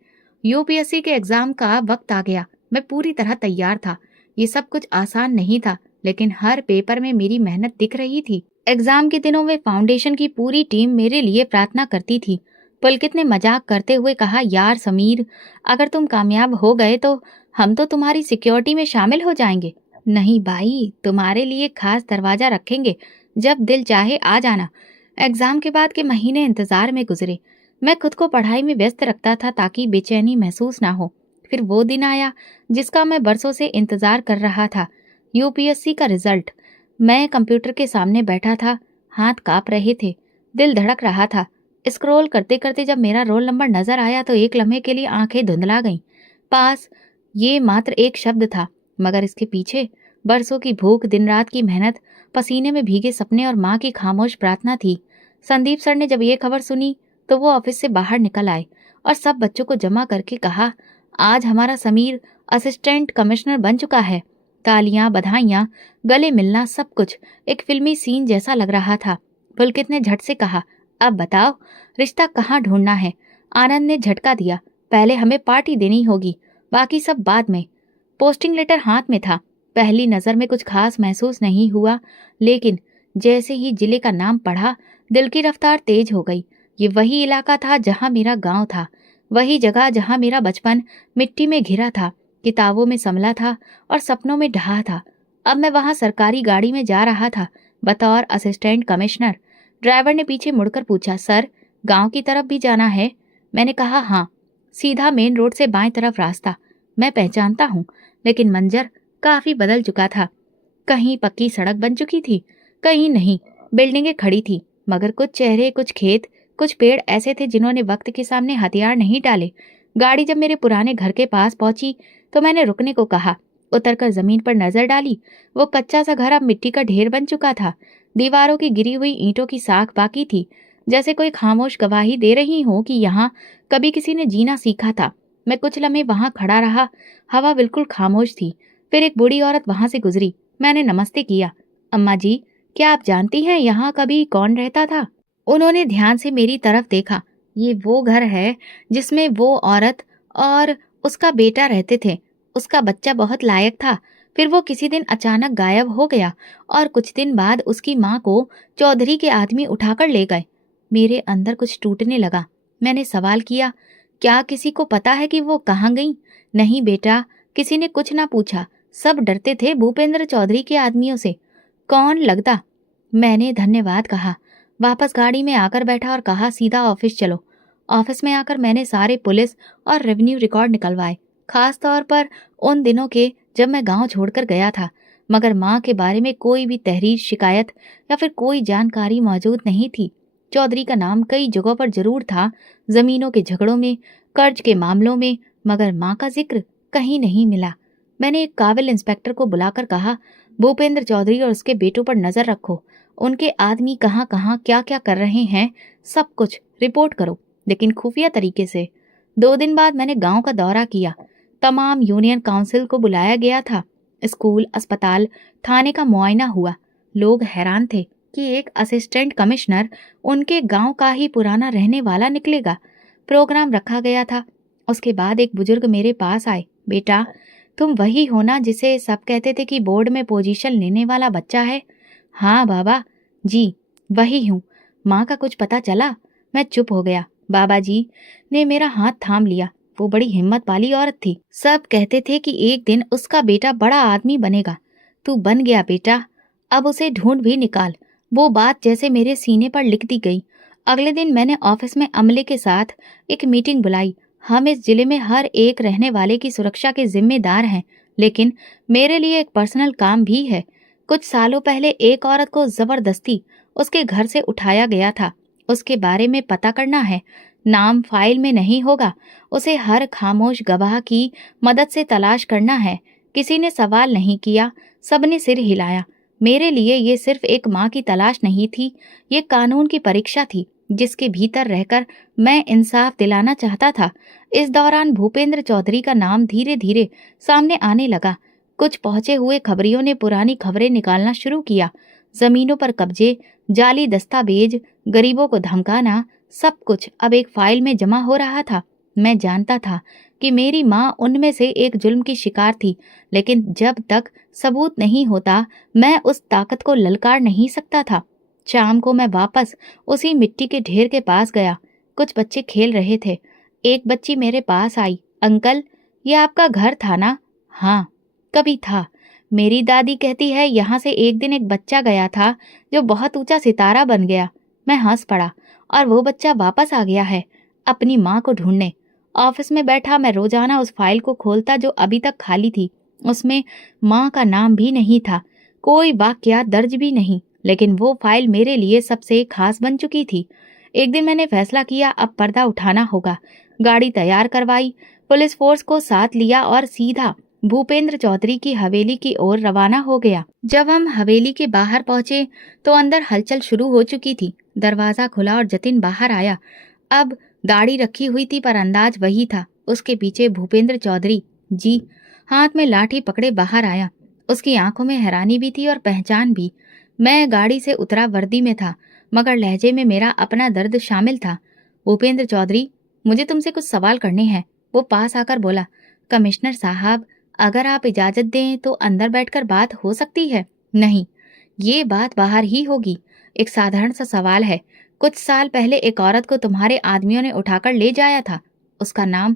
यूपीएससी के एग्जाम का वक्त आ गया। मैं पूरी तरह तैयार था। ये सब कुछ आसान नहीं था, लेकिन हर पेपर में मेरी मेहनत दिख रही थी। एग्जाम के दिनों में फाउंडेशन की पूरी टीम मेरे लिए प्रार्थना करती थी। पुलकित ने मजाक करते हुए कहा, यार समीर, अगर तुम कामयाब हो गए तो हम तो तुम्हारी सिक्योरिटी में शामिल हो जाएंगे। नहीं भाई, तुम्हारे लिए खास दरवाजा रखेंगे, जब दिल चाहे आ जाना। एग्जाम के बाद के महीने इंतजार में गुजरे। मैं खुद को पढ़ाई में व्यस्त रखता था ताकि बेचैनी महसूस ना हो। फिर वो दिन आया जिसका मैं बरसों से इंतजार कर रहा था, यूपीएससी का रिजल्ट। मैं कंप्यूटर के सामने बैठा था, हाथ कांप रहे थे, दिल धड़क रहा था। स्क्रॉल करते करते जब मेरा रोल नंबर नजर आया तो एक लम्हे के लिए आंखें धुंधला गईं। पास, ये मात्र एक शब्द था, मगर इसके पीछे बरसों की भूख, दिन रात की मेहनत, पसीने में भीगे सपने और माँ की खामोश प्रार्थना थी। संदीप सर ने जब ये खबर सुनी तो वो ऑफिस से बाहर निकल आए और सब बच्चों को जमा करके कहा, आज हमारा समीर असिस्टेंट कमिश्नर बन चुका है। तालियां, बधाइयां, गले मिलना, सब कुछ एक फिल्मी सीन जैसा लग रहा था। पुलकित ने झट से कहा, अब बताओ रिश्ता कहाँ ढूंढना है? आनंद ने झटका दिया, पहले हमें पार्टी देनी होगी, बाकी सब बाद में। पोस्टिंग लेटर हाथ में था। पहली नजर में कुछ खास महसूस नहीं हुआ, लेकिन जैसे ही जिले का नाम पढ़ा दिल की रफ्तार तेज हो गई। ये वही इलाका था जहाँ मेरा गांव था, वही जगह जहाँ मेरा बचपन मिट्टी में घिरा था, किताबों में संभला था और सपनों में ढहा था। अब मैं वहां सरकारी गाड़ी में जा रहा था बतौर असिस्टेंट कमिश्नर। ड्राइवर ने पीछे मुड़कर पूछा, सर गांव की तरफ भी जाना है? मैंने कहा, हाँ, सीधा मेन रोड से बाएं तरफ रास्ता। मैं पहचानता हूँ, लेकिन मंजर काफी बदल चुका था। कहीं पक्की सड़क बन चुकी थी, कहीं नहीं, बिल्डिंगें खड़ी थी, मगर कुछ चेहरे, कुछ खेत, कुछ पेड़ ऐसे थे जिन्होंने वक्त के सामने हथियार नहीं डाले। गाड़ी जब मेरे पुराने घर के पास पहुंची तो मैंने रुकने को कहा। उतरकर जमीन पर नजर डाली। वो कच्चा सा घर अब मिट्टी का ढेर बन चुका था। दीवारों की गिरी हुई ईंटों की साख बाकी थी, जैसे कोई खामोश गवाही दे रही हो कि यहाँ कभी किसी ने जीना सीखा था। मैं कुछ लम्हे वहां खड़ा रहा। हवा बिल्कुल खामोश थी। फिर एक बूढ़ी औरत वहां से गुजरी। मैंने नमस्ते किया। अम्मा जी, क्या आप जानती हैं यहाँ कभी कौन रहता था? उन्होंने ध्यान से मेरी तरफ देखा। ये वो घर है जिसमें वो औरत और उसका बेटा रहते थे। उसका बच्चा बहुत लायक था। फिर वो किसी दिन अचानक गायब हो गया और कुछ दिन बाद उसकी माँ को चौधरी के आदमी उठाकर ले गए। मेरे अंदर कुछ टूटने लगा। मैंने सवाल किया, क्या किसी को पता है कि वो कहाँ गई? नहीं बेटा, किसी ने कुछ ना पूछा। सब डरते थे भूपेंद्र चौधरी के आदमियों से। कौन लगता? मैंने धन्यवाद कहा। वापस गाड़ी में आकर बैठा और कहा, सीधा ऑफिस चलो। ऑफिस में आकर मैंने सारे पुलिस और रेवेन्यू रिकॉर्ड निकलवाए, खास तौर पर उन दिनों के जब मैं गांव छोड़कर गया था। मगर माँ के बारे में कोई भी तहरीर, शिकायत या फिर कोई जानकारी मौजूद नहीं थी। चौधरी का नाम कई जगहों पर जरूर था, जमीनों के झगड़ों में, कर्ज के मामलों में, मगर माँ का जिक्र कहीं नहीं मिला। मैंने एक काबिल इंस्पेक्टर को बुलाकर कहा, भूपेंद्र चौधरी और उसके बेटों पर नजर रखो। उनके आदमी कहाँ कहाँ क्या क्या कर रहे हैं, सब कुछ रिपोर्ट करो, लेकिन खुफिया तरीके से। 2 दिन बाद मैंने गांव का दौरा किया। तमाम यूनियन काउंसिल को बुलाया गया था। स्कूल, अस्पताल, थाने का मुआयना हुआ। लोग हैरान थे कि एक असिस्टेंट कमिश्नर उनके गांव का ही पुराना रहने वाला निकलेगा। प्रोग्राम रखा गया था। उसके बाद एक बुजुर्ग मेरे पास आए, बेटा तुम वही हो ना जिसे सब कहते थे कि बोर्ड में पोजीशन लेने वाला बच्चा है? हाँ बाबा जी, वही हूँ। माँ का कुछ पता चला? मैं चुप हो गया। बाबा जी ने मेरा हाथ थाम लिया। वो बड़ी हिम्मत वाली औरत थी। सब कहते थे कि एक दिन उसका बेटा बड़ा आदमी बनेगा। तू बन गया बेटा, अब उसे ढूंढ भी निकाल। वो बात जैसे मेरे सीने पर लिख दी गई। अगले दिन मैंने ऑफिस में अमले के साथ एक मीटिंग बुलाई। हम इस जिले में हर एक रहने वाले की सुरक्षा के जिम्मेदार हैं, लेकिन मेरे लिए एक पर्सनल काम भी है। कुछ सालों पहले एक औरत को जबरदस्ती उसके घर से उठाया गया था। उसके बारे में पता करना है। नाम फाइल में नहीं होगा। उसे हर खामोश गवाह की मदद से तलाश करना है। किसी ने सवाल नहीं किया, सबने सिर हिलाया। मेरे लिए ये सिर्फ एक माँ की तलाश नहीं थी, ये कानून की परीक्षा थी जिसके भीतर रहकर मैं इंसाफ दिलाना चाहता था। इस दौरान भूपेंद्र चौधरी का नाम धीरे धीरे सामने आने लगा। कुछ पहुंचे हुए खबरियों ने पुरानी खबरें निकालना शुरू किया। जमीनों पर कब्जे, जाली दस्तावेज, गरीबों को धमकाना, सब कुछ अब एक फाइल में जमा हो रहा था। मैं जानता था कि मेरी माँ उनमें से एक जुल्म की शिकार थी, लेकिन जब तक सबूत नहीं होता मैं उस ताकत को ललकार नहीं सकता था। शाम को मैं वापस उसी मिट्टी के ढेर के पास गया। कुछ बच्चे खेल रहे थे। एक बच्ची मेरे पास आई, अंकल ये आपका घर था ना? हाँ, कभी था। मेरी दादी कहती है यहाँ से एक दिन एक बच्चा गया था जो बहुत ऊंचा सितारा बन गया। मैं हंस पड़ा। और वो बच्चा वापस आ गया है अपनी माँ को ढूंढने। ऑफिस में बैठा मैं रोजाना उस फाइल को खोलता जो अभी तक खाली थी। उसमें माँ का नाम भी नहीं था, कोई वाकया दर्ज भी नहीं, लेकिन वो फाइल मेरे लिए सबसे खास बन चुकी थी। एक दिन मैंने फैसला किया, अब पर्दा उठाना होगा। गाड़ी तैयार करवाई, पुलिस फोर्स को साथ लिया और सीधा भूपेंद्र चौधरी की हवेली की ओर रवाना हो गया। जब हम हवेली के बाहर पहुंचे तो अंदर हलचल शुरू हो चुकी थी। दरवाजा खुला और जतिन बाहर आया। अब दाढ़ी रखी हुई थी पर अंदाज वही था। उसके पीछे भूपेंद्र चौधरी जी हाथ में लाठी पकड़े बाहर आया। उसकी आंखों में हैरानी भी थी और पहचान भी। मैं गाड़ी से उतरा, वर्दी में था। मगर लहजे में मेरा अपना दर्द शामिल था। भूपेंद्र चौधरी, मुझे तुमसे कुछ सवाल करने हैं। वो पास आकर बोला। कमिश्नर साहब, अगर आप इजाजत दें तो अंदर बैठकर बात हो सकती है? नहीं, ये बात बाहर ही होगी। एक साधारण सा सवाल है। कुछ साल पहले एक औरत को तुम्हारे आदमियों ने उठाकर ले जाया था, उसका नाम?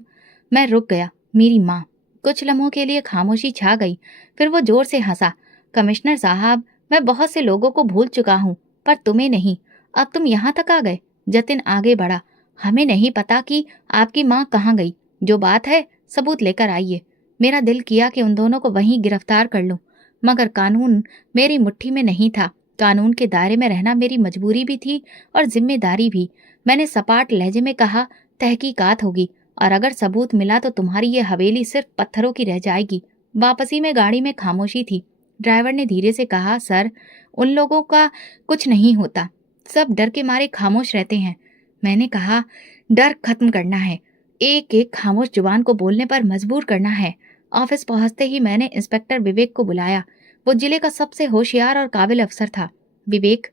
मैं रुक गया। मेरी माँ। कुछ लम्हों के लिए खामोशी छा गई, फिर वो जोर से हंसा। कमिश्नर साहब, मैं बहुत से लोगों को भूल चुका हूँ, पर तुम्हें नहीं। अब तुम यहाँ तक आ गए। जतिन आगे बढ़ा। हमें नहीं पता कि आपकी माँ कहाँ गई। जो बात है, सबूत लेकर आइए। मेरा दिल किया कि उन दोनों को वहीं गिरफ्तार कर लूं, मगर कानून मेरी मुट्ठी में नहीं था। कानून के दायरे में रहना मेरी मजबूरी भी थी और जिम्मेदारी भी। मैंने सपाट लहजे में कहा, तहकीकात होगी, और अगर सबूत मिला तो तुम्हारी ये हवेली सिर्फ पत्थरों की रह जाएगी। वापसी में गाड़ी में खामोशी थी। ड्राइवर ने धीरे से कहा, सर, उन लोगों का कुछ नहीं होता, सब डर के मारे खामोश रहते हैं। मैंने कहा, डर खत्म करना है, एक एक खामोश जुबान को बोलने पर मजबूर करना है। ऑफिस पहुंचते ही मैंने इंस्पेक्टर विवेक को बुलाया। वो जिले का सबसे होशियार और काबिल अफसर था। विवेक,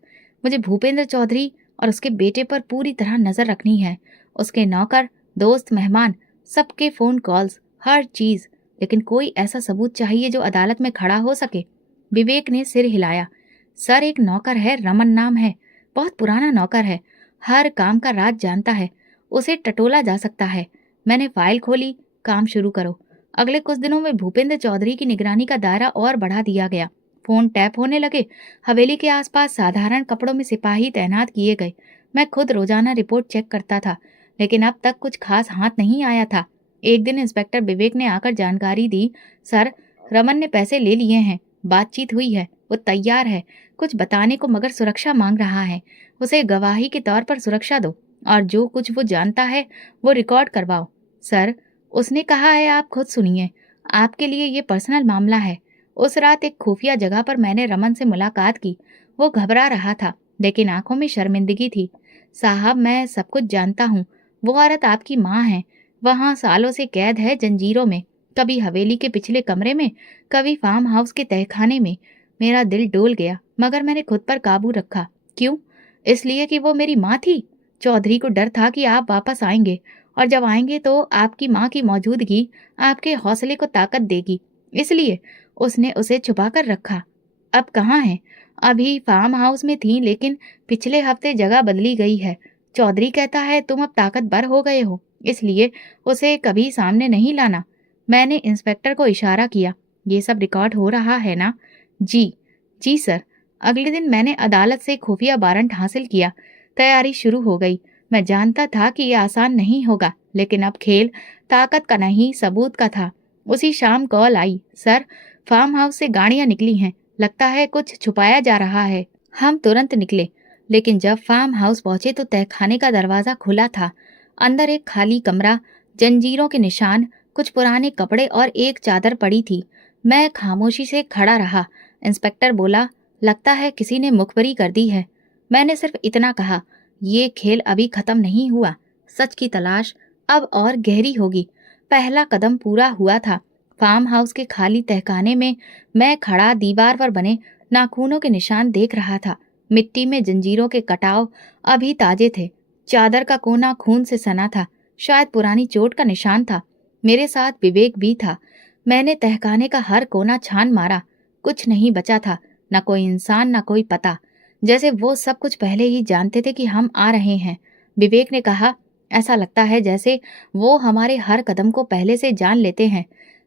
मुझे भूपेंद्र चौधरी और उसके बेटे पर पूरी तरह नजर रखनी है। उसके नौकर, दोस्त, मेहमान, सबके फोन कॉल्स, हर चीज। लेकिन कोई ऐसा सबूत चाहिए जो अदालत में खड़ा हो सके। विवेक ने सिर हिलाया। सर, एक नौकर है, रमन नाम है। बहुत पुराना नौकर है, हर काम का राज जानता है। उसे टटोला जा सकता है। मैंने फाइल खोली। काम शुरू करो। अगले कुछ दिनों में भूपेंद्र चौधरी की निगरानी का दायरा और बढ़ा दिया गया। फोन टैप होने लगे। हवेली के आसपास साधारण कपड़ों में सिपाही तैनात किए गए। मैं खुद रोजाना रिपोर्ट चेक करता था, लेकिन अब तक कुछ खास हाथ नहीं आया था। एक दिन इंस्पेक्टर विवेक ने आकर जानकारी दी। सर, रमन ने पैसे ले लिए हैं, बातचीत हुई है, वो तैयार है कुछ बताने को, मगर सुरक्षा मांग रहा है। उसे गवाही के तौर पर सुरक्षा दो, और जो कुछ वो जानता है वो रिकॉर्ड करवाओ। सर, उसने कहा है, आप खुद सुनिए, आपके लिए ये पर्सनल मामला है। उस रात एक खुफिया जगह पर मैंने रमन से मुलाकात की। वो घबरा रहा था, लेकिन आंखों में शर्मिंदगी थी। साहब, मैं सब कुछ जानता हूँ। वो औरत आपकी माँ है, वहाँ सालों से कैद है जंजीरों में, कभी हवेली के पिछले कमरे में, कभी फार्म हाउस के तहखाने में। मेरा दिल डोल गया, मगर मैंने खुद पर काबू रखा। क्यों? इसलिए कि वो मेरी माँ थी। चौधरी को डर था कि आप वापस आएंगे, और जब आएंगे तो आपकी माँ की मौजूदगी आपके हौसले को ताकत देगी। इसलिए उसने उसे छुपा कर रखा। अब कहाँ है? अभी फार्म हाउस में थी, लेकिन पिछले हफ्ते जगह बदली गई है। चौधरी कहता है तुम अब ताकतवर हो गए हो, इसलिए उसे कभी सामने नहीं लाना। मैंने इंस्पेक्टर को इशारा किया। ये सब रिकॉर्ड हो रहा है ना? जी। जी सर। अगले दिन मैंने अदालत से खुफिया वारंट हासिल किया। तैयारी शुरू हो गई। मैं जानता था कि ये आसान नहीं होगा, लेकिन अब खेल ताकत का नहीं, सबूत का था। उसी शाम कॉल आई। सर, फार्म हाउस से गाड़ियां निकली हैं, लगता है कुछ छुपाया जा रहा है। हम तुरंत निकले, लेकिन जब फार्म हाउस पहुंचे तो तहखाने का दरवाजा खुला था। अंदर एक खाली कमरा, जंजीरों के निशान, कुछ पुराने कपड़े और एक चादर पड़ी थी। मैं खामोशी से खड़ा रहा। इंस्पेक्टर बोला, लगता है किसी ने मुखबरी कर दी है। मैंने सिर्फ इतना कहा, ये खेल अभी खत्म नहीं हुआ। सच की तलाश अब और गहरी होगी। पहला कदम पूरा हुआ था। फार्म हाउस के खाली तहखाने में मैं खड़ा दीवार पर बने नाखूनों के निशान देख रहा था। मिट्टी में जंजीरों के कटाव अभी ताजे थे। चादर का कोना खून से सना था, शायद पुरानी चोट का निशान था। मेरे साथ विवेक भी था। मैंने तहखाने का हर कोना छान मारा। कुछ नहीं बचा था, न कोई इंसान, न कोई पता। जैसे वो सब कुछ पहले ही जानते थे कि हम आ रहे हैं। विवेक ने कहा, ऐसा लगता है जैसे वो हमारे हर कदम को पहले से जान लेते हैं।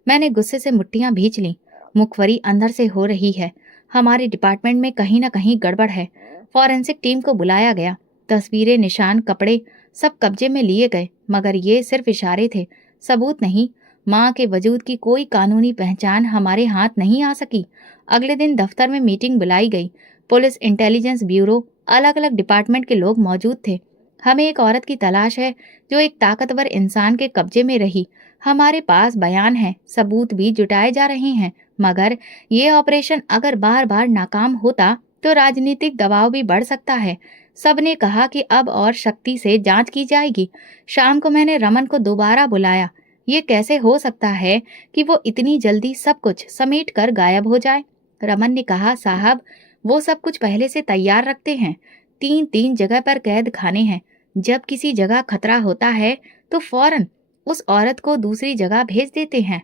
मैंने गुस्से से मुट्ठियां भींच लीं। मुखबरी अंदर से हो रही है। हमारे डिपार्टमेंट में कहीं ना कहीं गड़बड़ है। फॉरेंसिक टीम को बुलाया गया। तस्वीरें, निशान, कपड़े सब कब्जे में लिए गए, मगर ये सिर्फ इशारे थे, सबूत नहीं। माँ के वजूद की कोई कानूनी पहचान हमारे हाथ नहीं आ सकी। अगले दिन दफ्तर में मीटिंग बुलाई गई। पुलिस, इंटेलिजेंस ब्यूरो, अलग अलग डिपार्टमेंट के लोग मौजूद थे। हमें एक औरत की तलाश है जो एक ताकतवर इंसान के कब्जे में रही। हमारे पास बयान है, सबूत भी जुटाए जा रहे हैं, मगर ये ऑपरेशन अगर बार बार नाकाम होता तो राजनीतिक दबाव भी बढ़ सकता है। सबने कहा कि अब और सख्ती से जांच की जाएगी। शाम को मैंने रमन को दोबारा बुलाया। ये कैसे हो सकता है कि वो इतनी जल्दी सब कुछ समेट कर गायब हो जाए? रमन ने कहा, साहब, वो सब कुछ पहले से तैयार रखते हैं। तीन तीन जगह पर कैद खाने हैं। जब किसी जगह खतरा होता है तो फौरन उस औरत को दूसरी जगह भेज देते हैं।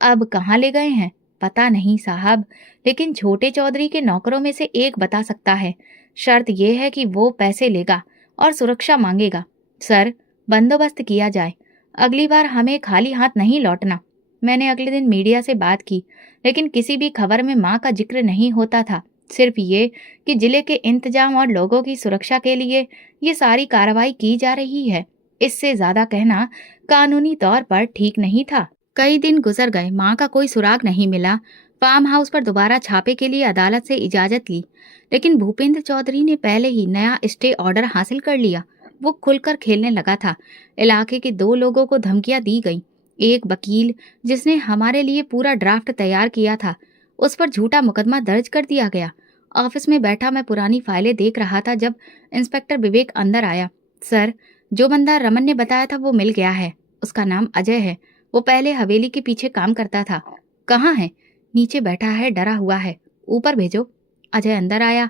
अब कहाँ ले गए हैं पता नहीं साहब, लेकिन छोटे चौधरी के नौकरों में से एक बता सकता है। शर्त यह है कि वो पैसे लेगा और सुरक्षा मांगेगा। सर, बंदोबस्त किया जाए, अगली बार हमें खाली हाथ नहीं लौटना। मैंने अगले दिन मीडिया से बात की, लेकिन किसी भी खबर में माँ का जिक्र नहीं होता था। सिर्फ ये कि जिले के इंतजाम और लोगों की सुरक्षा के लिए ये सारी कार्रवाई की जा रही है। इससे ज्यादा कहना कानूनी तौर पर ठीक नहीं था। कई दिन गुजर गए, माँ का कोई सुराग नहीं मिला। फार्म हाउस पर दोबारा छापे के लिए अदालत से इजाजत ली, लेकिन भूपेंद्र चौधरी ने पहले ही नया स्टे ऑर्डर हासिल कर लिया। वो खुलकर खेलने लगा था। इलाके के 2 लोगों को धमकियां दी गई। एक वकील जिसने हमारे लिए पूरा ड्राफ्ट तैयार किया था, उस पर झूठा मुकदमा दर्ज कर दिया गया। ऑफिस में बैठा मैं पुरानी फाइलें देख रहा था जब इंस्पेक्टर विवेक अंदर आया। सर, जो बंदा रमन ने बताया था वो मिल गया है। उसका नाम अजय है। वो पहले हवेली के पीछे काम करता था। कहाँ है? नीचे बैठा है, डरा हुआ है। ऊपर भेजो। अजय अंदर आया,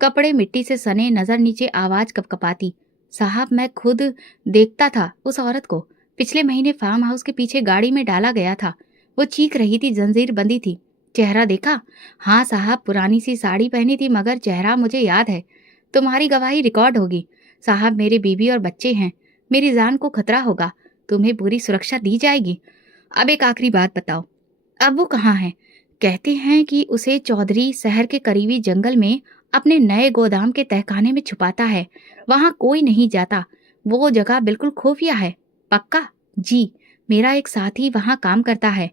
कपड़े मिट्टी से सने, नजर नीचे, आवाज कपकपाती। साहब, मैं खुद देखता था उस औरत को। पिछले महीने फार्म हाउस के पीछे गाड़ी में डाला गया था। वो चीख रही थी, जंजीर बंदी थी। चेहरा देखा? हाँ साहब, पुरानी सी साड़ी पहनी थी, मगर चेहरा मुझे याद है। तुम्हारी गवाही रिकॉर्ड होगी। साहब, मेरे बीवी और बच्चे हैं, मेरी जान को खतरा होगा। तुम्हें पूरी सुरक्षा दी जाएगी। अब एक आखिरी बात बताओ, अब वो कहाँ है? कहते हैं कि उसे चौधरी शहर के करीबी जंगल में अपने नए गोदाम के तहखाने में छुपाता है। वहां कोई नहीं जाता। वो जगह बिल्कुल खुफिया है। पक्का? जी, मेरा एक साथी वहां काम करता है।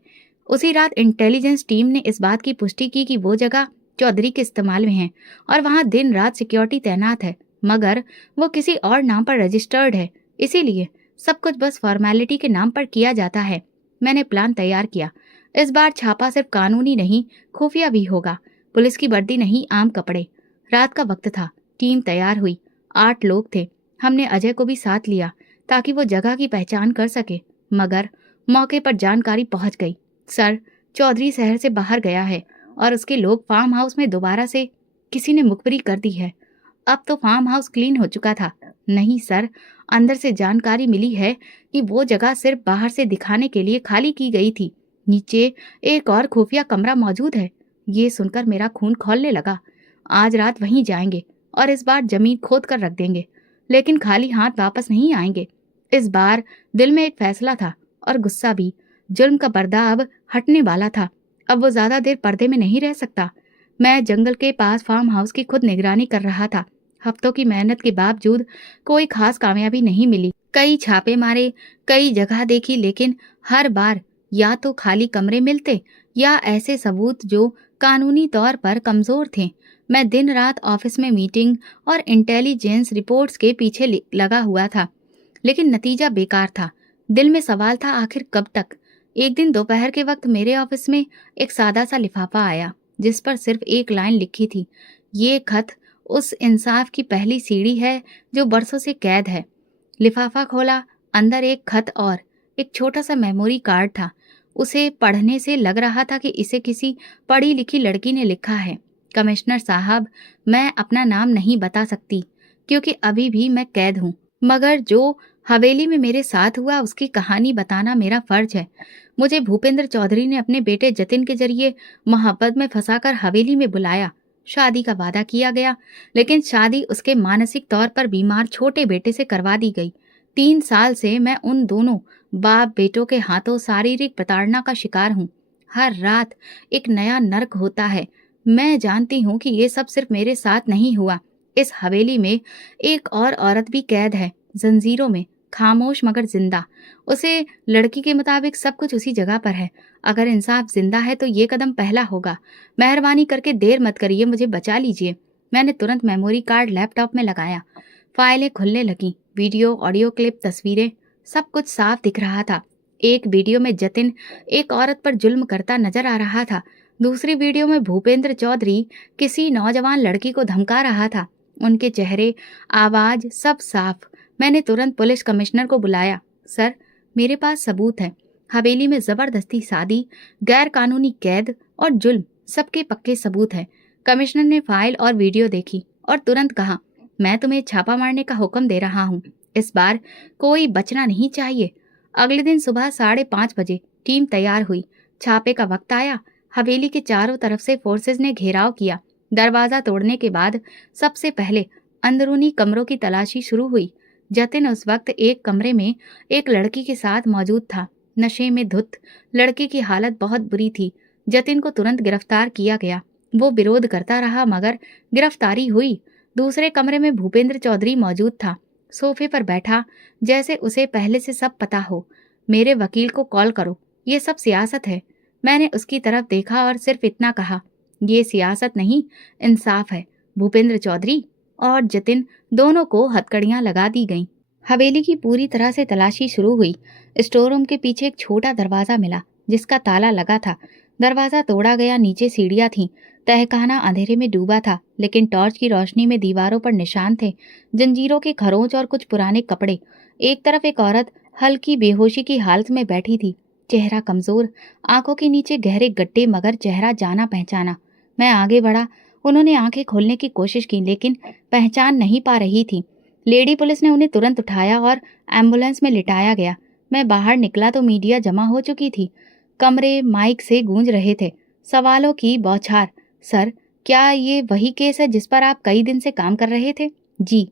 उसी रात इंटेलिजेंस टीम ने इस बात की पुष्टि की कि वो जगह चौधरी के इस्तेमाल में है और वहां दिन रात सिक्योरिटी तैनात है, मगर वो किसी और नाम पर रजिस्टर्ड है। इसीलिए सब कुछ बस फॉर्मेलिटी के नाम पर किया जाता है। मैंने प्लान तैयार किया। इस बार छापा सिर्फ कानूनी नहीं, खुफिया भी होगा। पुलिस की वर्दी नहीं, आम कपड़े। रात का वक्त था। टीम तैयार हुई। 8 लोग थे। हमने अजय को भी साथ लिया ताकि वो जगह की पहचान कर सके, मगर मौके पर जानकारी पहुंच गई। सर, चौधरी शहर से बाहर गया है और उसके लोग फार्म हाउस में दोबारा से किसी ने मुखबरी कर दी है। अब तो फार्म हाउस क्लीन हो चुका था। नहीं सर, अंदर से जानकारी मिली है कि वो जगह सिर्फ बाहर से दिखाने के लिए खाली की गई थी। नीचे एक और खुफिया कमरा मौजूद है। ये सुनकर मेरा खून खौलने लगा। आज रात वहीं जाएंगे और इस बार जमीन खोद कर रख देंगे, लेकिन खाली हाथ वापस नहीं आएंगे। इस बार दिल में एक फैसला था और गुस्सा भी। जुल्म का पर्दा अब हटने वाला था। अब वो ज्यादा देर पर्दे में नहीं रह सकता। मैं जंगल के पास फार्म हाउस की खुद निगरानी कर रहा था। हफ्तों की मेहनत के बावजूद कोई खास कामयाबी नहीं मिली। कई छापे मारे, कई जगह देखी, लेकिन हर बार या तो खाली कमरे मिलते या ऐसे सबूत जो कानूनी तौर पर कमजोर थे। मैं दिन रात ऑफिस में मीटिंग और इंटेलिजेंस रिपोर्ट्स के पीछे लगा हुआ था, लेकिन नतीजा बेकार था। दिल में सवाल था, आखिर कब तक? एक दिन दोपहर के वक्त मेरे ऑफिस में एक सादा सा लिफाफा आया जिस पर सिर्फ एक लाइन लिखी थी, ये खत उस इंसाफ की पहली सीढ़ी है जो बरसों से कैद है। लिफाफा खोला, अंदर एक खत और एक छोटा सा मेमोरी कार्ड था। उसे पढ़ने से लग रहा था कि इसे किसी पढ़ी लिखी लड़की ने लिखा है। कमिश्नर साहब, मैं अपना नाम नहीं बता सकती क्योंकि अभी भी मैं कैद हूँ, मगर जो हवेली में मेरे साथ हुआ उसकी कहानी बताना मेरा फर्ज है। मुझे भूपेंद्र चौधरी ने अपने बेटे जतिन के जरिए मोहब्बत में फंसाकर हवेली में बुलाया। शादी का वादा किया गया, लेकिन शादी उसके मानसिक तौर पर बीमार छोटे बेटे से करवा दी गई। 3 साल से मैं उन दोनों बाप बेटों के हाथों शारीरिक प्रताड़ना का शिकार हूँ। हर रात एक नया नर्क होता है। मैं जानती हूँ कि ये सब सिर्फ मेरे साथ नहीं हुआ। इस हवेली में एक और औरत भी कैद है, जंजीरों में, खामोश मगर जिंदा। उसे लड़की के मुताबिक सब कुछ उसी जगह पर है। अगर इंसाफ जिंदा है तो ये कदम पहला होगा। मेहरबानी करके देर मत करिए, मुझे बचा लीजिए। मैंने तुरंत मेमोरी कार्ड लैपटॉप में लगाया। फाइलें खुलने लगी। वीडियो, ऑडियो क्लिप, तस्वीरें, सब कुछ साफ दिख रहा था। एक वीडियो में जतिन एक औरत पर जुल्म करता नजर आ रहा था। दूसरी वीडियो में भूपेंद्र चौधरी किसी नौजवान लड़की को धमका रहा था। उनके चेहरे, आवाज सब साफ। मैंने तुरंत पुलिस कमिश्नर को बुलाया। सर, मेरे पास सबूत है। हवेली में जबरदस्ती शादी, गैर कानूनी कैद और जुल्म, सबके पक्के सबूत हैं। कमिश्नर ने फाइल और वीडियो देखी और तुरंत कहा, मैं तुम्हें छापा मारने का हुक्म दे रहा हूँ। इस बार कोई बचना नहीं चाहिए। अगले दिन सुबह 5:30 बजे टीम तैयार हुई। छापे का वक्त आया। हवेली के चारों तरफ से फोर्सेज ने घेराव किया। दरवाजा तोड़ने के बाद सबसे पहले अंदरूनी कमरों की तलाशी शुरू हुई। जतिन उस वक्त एक कमरे में एक लड़की के साथ मौजूद था। नशे में धुत लड़की की हालत बहुत बुरी थी। जतिन को तुरंत गिरफ्तार किया गया। वो विरोध करता रहा मगर गिरफ्तारी हुई। दूसरे कमरे में भूपेंद्र चौधरी मौजूद था, सोफे पर बैठा, जैसे उसे पहले से सब पता हो। मेरे वकील को कॉल करो, ये सब सियासत है। मैंने उसकी तरफ देखा और सिर्फ इतना कहा, ये सियासत नहीं, इंसाफ है। भूपेंद्र चौधरी और जतिन दोनों को हथकड़ियां लगा दी गईं। हवेली की पूरी तरह से तलाशी शुरू हुई। स्टोर रूम के पीछे एक छोटा दरवाजा मिला जिसका ताला लगा था। दरवाजा तोड़ा गया। नीचे सीढ़ियां थीं। तहखाना अंधेरे में डूबा था, लेकिन टॉर्च की रोशनी में दीवारों पर निशान थे, जंजीरों के खरोंच और कुछ पुराने कपड़े। एक तरफ एक औरत हल्की बेहोशी की हालत में बैठी थी, चेहरा कमजोर, आंखों के नीचे गहरे गड्ढे, मगर चेहरा जाना पहचाना। मैं आगे बढ़ा। उन्होंने आंखें खोलने की कोशिश की, लेकिन पहचान नहीं पा रही थी। लेडी पुलिस ने उन्हें तुरंत उठाया और एम्बुलेंस में लिटाया गया। मैं बाहर निकला तो मीडिया जमा हो चुकी थी। कमरे माइक से गूंज रहे थे, सवालों की बौछार। सर, क्या ये वही केस है जिस पर आप कई दिन से काम कर रहे थे? जी,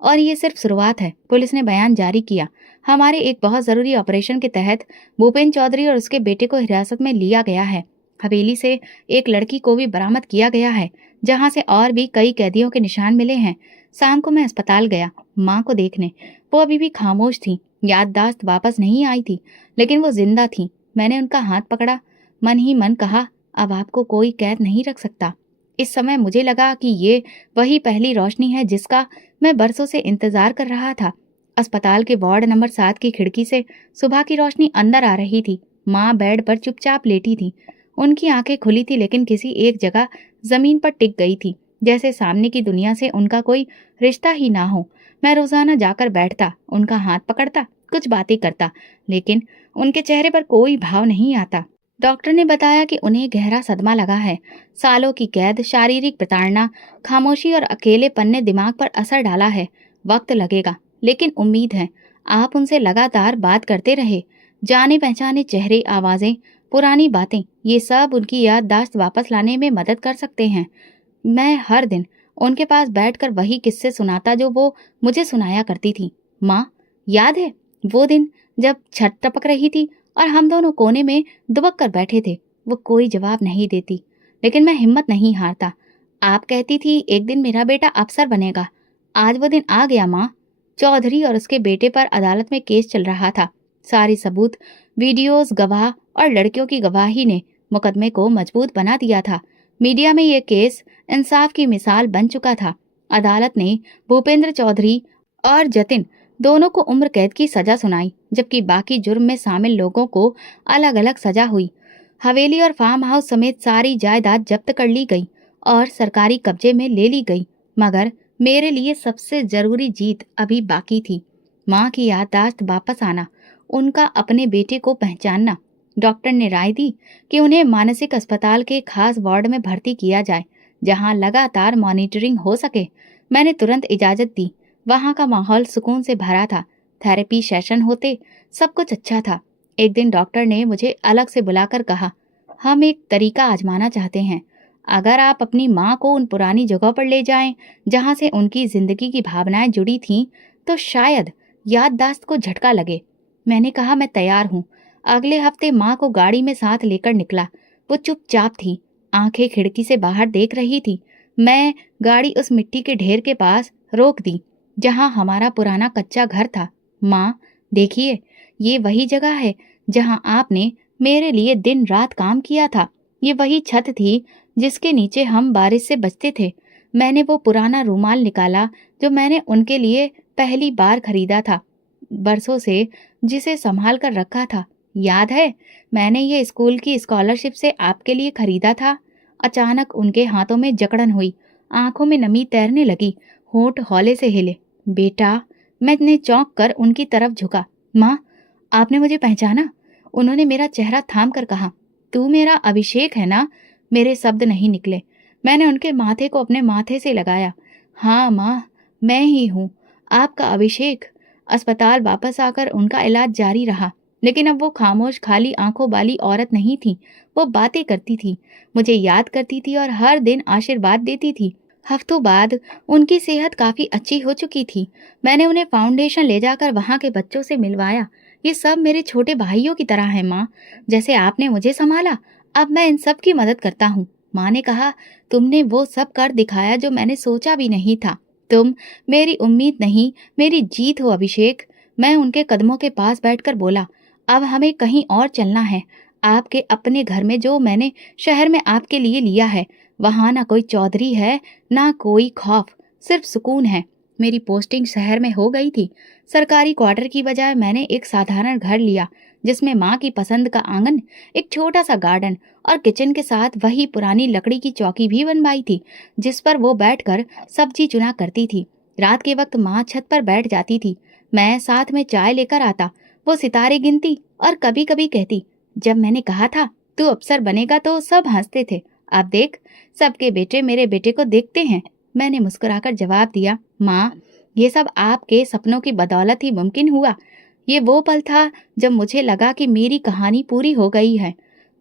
और ये सिर्फ शुरुआत है, पुलिस ने बयान जारी किया। हमारे एक बहुत जरूरी ऑपरेशन के तहत भूपेन चौधरी और उसके बेटे को हिरासत में लिया गया है। हवेली से एक लड़की को भी बरामद किया गया है, जहां से और भी कई कैदियों के निशान मिले हैं। शाम को मैं अस्पताल गया माँ को देखने। वो अभी भी खामोश थी, याददाश्त वापस नहीं आई थी, लेकिन वो जिंदा थी। मैंने उनका हाथ पकड़ा, मन ही मन कहा, अब आपको कोई कैद नहीं रख सकता। इस समय मुझे लगा कि ये वही पहली रोशनी है जिसका मैं बरसों से इंतजार कर रहा था। अस्पताल के वार्ड नंबर 7 की खिड़की से सुबह की रोशनी अंदर आ रही थी। माँ बेड पर चुपचाप लेटी थी। उनकी आंखें खुली थी, लेकिन किसी एक जगह जमीन पर टिक गई थी, जैसे सामने की दुनिया से उनका कोई रिश्ता ही ना हो। मैं रोजाना जाकर बैठता, उनका हाथ पकड़ता, कुछ बातें करता, लेकिन उनके चेहरे पर कोई भाव नहीं आता। डॉक्टर ने बताया कि उन्हें गहरा सदमा लगा है। सालों की कैद, शारीरिक प्रताड़ना, खामोशी और अकेलेपन ने दिमाग पर असर डाला है। वक्त लगेगा, लेकिन उम्मीद है। आप उनसे लगातार बात करते रहे। जाने पहचाने चेहरे, आवाजें, पुरानी बातें, ये सब उनकी याददाश्त वापस लाने में मदद कर सकते हैं। मैं हर दिन उनके पास बैठकर वही किस्से सुनाता जो वो मुझे सुनाया करती थी। माँ, याद है वो दिन जब छत टपक रही थी और हम दोनों कोने में दुबक कर बैठे थे? वो कोई जवाब नहीं देती, लेकिन मैं हिम्मत नहीं हारता। आप कहती थी एक दिन मेरा बेटा अफसर बनेगा। आज वो दिन आ गया माँ। चौधरी और उसके बेटे पर अदालत में केस चल रहा था। सारे सबूत, वीडियोस, गवाह और लड़कियों की गवाही ने मुकदमे को मजबूत बना दिया था। मीडिया में ये केस इंसाफ की मिसाल बन चुका था। अदालत ने भूपेंद्र चौधरी और जतिन दोनों को उम्र कैद की सजा सुनाई, जबकि बाकी जुर्म में शामिल लोगों को अलग अलग सजा हुई। हवेली और फार्म हाउस समेत सारी जायदाद जब्त कर ली गई और सरकारी कब्जे में ले ली गई। मगर मेरे लिए सबसे जरूरी जीत अभी बाकी थी। माँ की याददाश्त वापस आना, उनका अपने बेटे को पहचानना। डॉक्टर ने राय दी कि उन्हें मानसिक अस्पताल के खास वार्ड में भर्ती किया जाए, जहां लगातार मॉनिटरिंग हो सके। मैंने तुरंत इजाजत दी। वहां का माहौल सुकून से भरा था। थेरेपी सेशन होते, सब कुछ अच्छा था। एक दिन डॉक्टर ने मुझे अलग से बुलाकर कहा, हम एक तरीका आजमाना चाहते हैं। अगर आप अपनी माँ को उन पुरानी जगहों पर ले जाएं जहां से उनकी जिंदगी की भावनाएं जुड़ी थीं, तो शायद याददाश्त को झटका लगे। मैंने कहा, मैं तैयार हूँ। अगले हफ्ते माँ को गाड़ी में साथ लेकर निकला। वो चुपचाप थी, आंखें खिड़की से बाहर देख रही थी। मैं गाड़ी उस मिट्टी के ढेर के पास रोक दी जहां हमारा पुराना कच्चा घर था। माँ, देखिए, ये वही जगह है जहां आपने मेरे लिए दिन रात काम किया था। ये वही छत थी जिसके नीचे हम बारिश से बचते थे। मैंने वो पुराना रूमाल निकाला जो मैंने उनके लिए पहली बार खरीदा था, बरसों से जिसे संभाल कर रखा था। याद है, मैंने ये स्कूल की स्कॉलरशिप से आपके लिए खरीदा था। अचानक उनके हाथों में जकड़न हुई, आंखों में नमी तैरने लगी, होंठ हौले से हिले। बेटा, मैंने चौंक कर उनकी तरफ झुका। माँ, आपने मुझे पहचाना? उन्होंने मेरा चेहरा थाम कर कहा, तू मेरा अभिषेक है ना? मेरे शब्द नहीं निकले। मैंने उनके माथे को अपने माथे से लगाया। हाँ माँ, मैं ही हूँ, आपका अभिषेक। अस्पताल वापस आकर उनका इलाज जारी रहा, लेकिन अब वो खामोश खाली आंखों वाली औरत नहीं थी। वो बातें करती थी, मुझे याद करती थी और हर दिन आशीर्वाद देती थी। हफ्तों बाद उनकी सेहत काफी अच्छी हो चुकी थी। मैंने उन्हें फाउंडेशन ले जाकर वहां के बच्चों से मिलवाया। ये सब मेरे छोटे भाइयों की तरह है माँ। जैसे आपने मुझे संभाला, अब मैं इन सब की मदद करता हूँ। माँ ने कहा, तुमने वो सब कर दिखाया जो मैंने सोचा भी नहीं था। तुम मेरी उम्मीद नहीं, मेरी जीत हो अभिषेक। मैं उनके कदमों के पास बैठकर बोला, अब हमें कहीं और चलना है। आपके अपने घर में, जो मैंने शहर में आपके लिए लिया है। वहां ना कोई चौधरी है, ना कोई खौफ, सिर्फ सुकून है। मेरी पोस्टिंग शहर में हो गई थी। सरकारी क्वार्टर की बजाय मैंने एक साधारण घर लिया, जिसमें माँ की पसंद का आंगन, एक छोटा सा गार्डन और किचन के साथ वही पुरानी लकड़ी की चौकी भी बनवाई थी, जिस पर वो बैठकर सब्जी चुना करती थी। रात के वक्त माँ छत पर बैठ जाती थी, मैं साथ में चाय लेकर आता। वो सितारे गिनती और कभी कभी कहती, जब मैंने कहा था तू अफसर बनेगा तो सब हंसते थे, अब देख, सबके बेटे मेरे बेटे को देखते हैं। मैंने मुस्कुराकर जवाब दिया, माँ, ये सब आपके सपनों की बदौलत ही मुमकिन हुआ। ये वो पल था जब मुझे लगा कि मेरी कहानी पूरी हो गई है।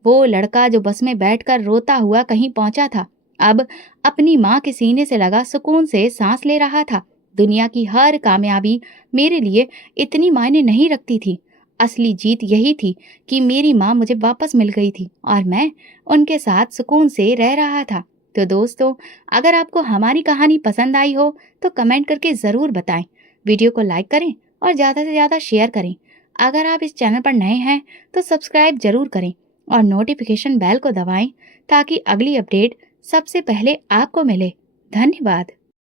वो लड़का जो बस में बैठकर रोता हुआ कहीं पहुंचा था, अब अपनी माँ के सीने से लगा सुकून से सांस ले रहा था। दुनिया की हर कामयाबी मेरे लिए इतनी मायने नहीं रखती थी। असली जीत यही थी कि मेरी माँ मुझे वापस मिल गई थी और मैं उनके साथ सुकून से रह रहा था। तो दोस्तों, अगर आपको हमारी कहानी पसंद आई हो तो कमेंट करके ज़रूर बताएं। वीडियो को लाइक करें और ज़्यादा से ज़्यादा शेयर करें। अगर आप इस चैनल पर नए हैं तो सब्सक्राइब जरूर करें और नोटिफिकेशन बेल को दबाएं, ताकि अगली अपडेट सबसे पहले आपको मिले। धन्यवाद।